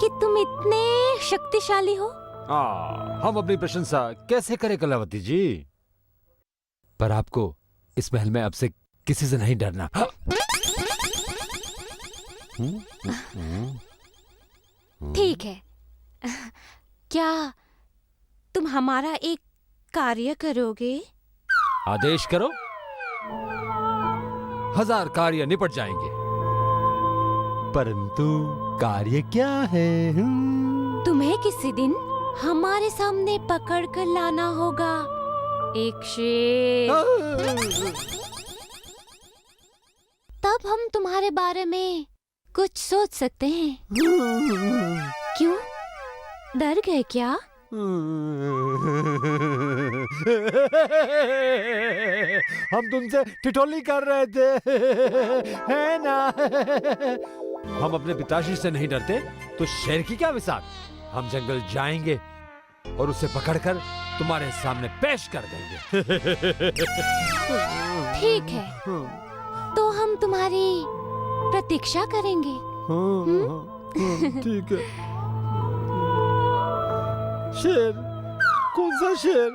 कि तुम इतने शक्तिशाली हो? हम अपनी प्रशंसा कैसे करें कलावती जी? पर आपको इस महल में अब से किसी से नहीं डरना। ठीक है। क्या तुम हमारा एक कार्य करोगे? आदेश करो, 1000 कार्य निपट जाएंगे। परंतु कार्य क्या है? तुम्हें किसी दिन हमारे सामने पकड़ कर लाना होगा एक शेर। तब हम तुम्हारे बारे में कुछ सोच सकते हैं। क्यों, डर गए क्या? हम तुमसे ठिठोली कर रहे थे, है ना? हम अपने पिताश्री से नहीं डरते तो शेर की क्या विसाख। हम जंगल जाएंगे और उसे पकड़कर तुम्हारे सामने पेश कर देंगे। ठीक है, तो हम तुम्हारी प्रतीक्षा करेंगे। ठीक है। शेर? कौन सा शेर?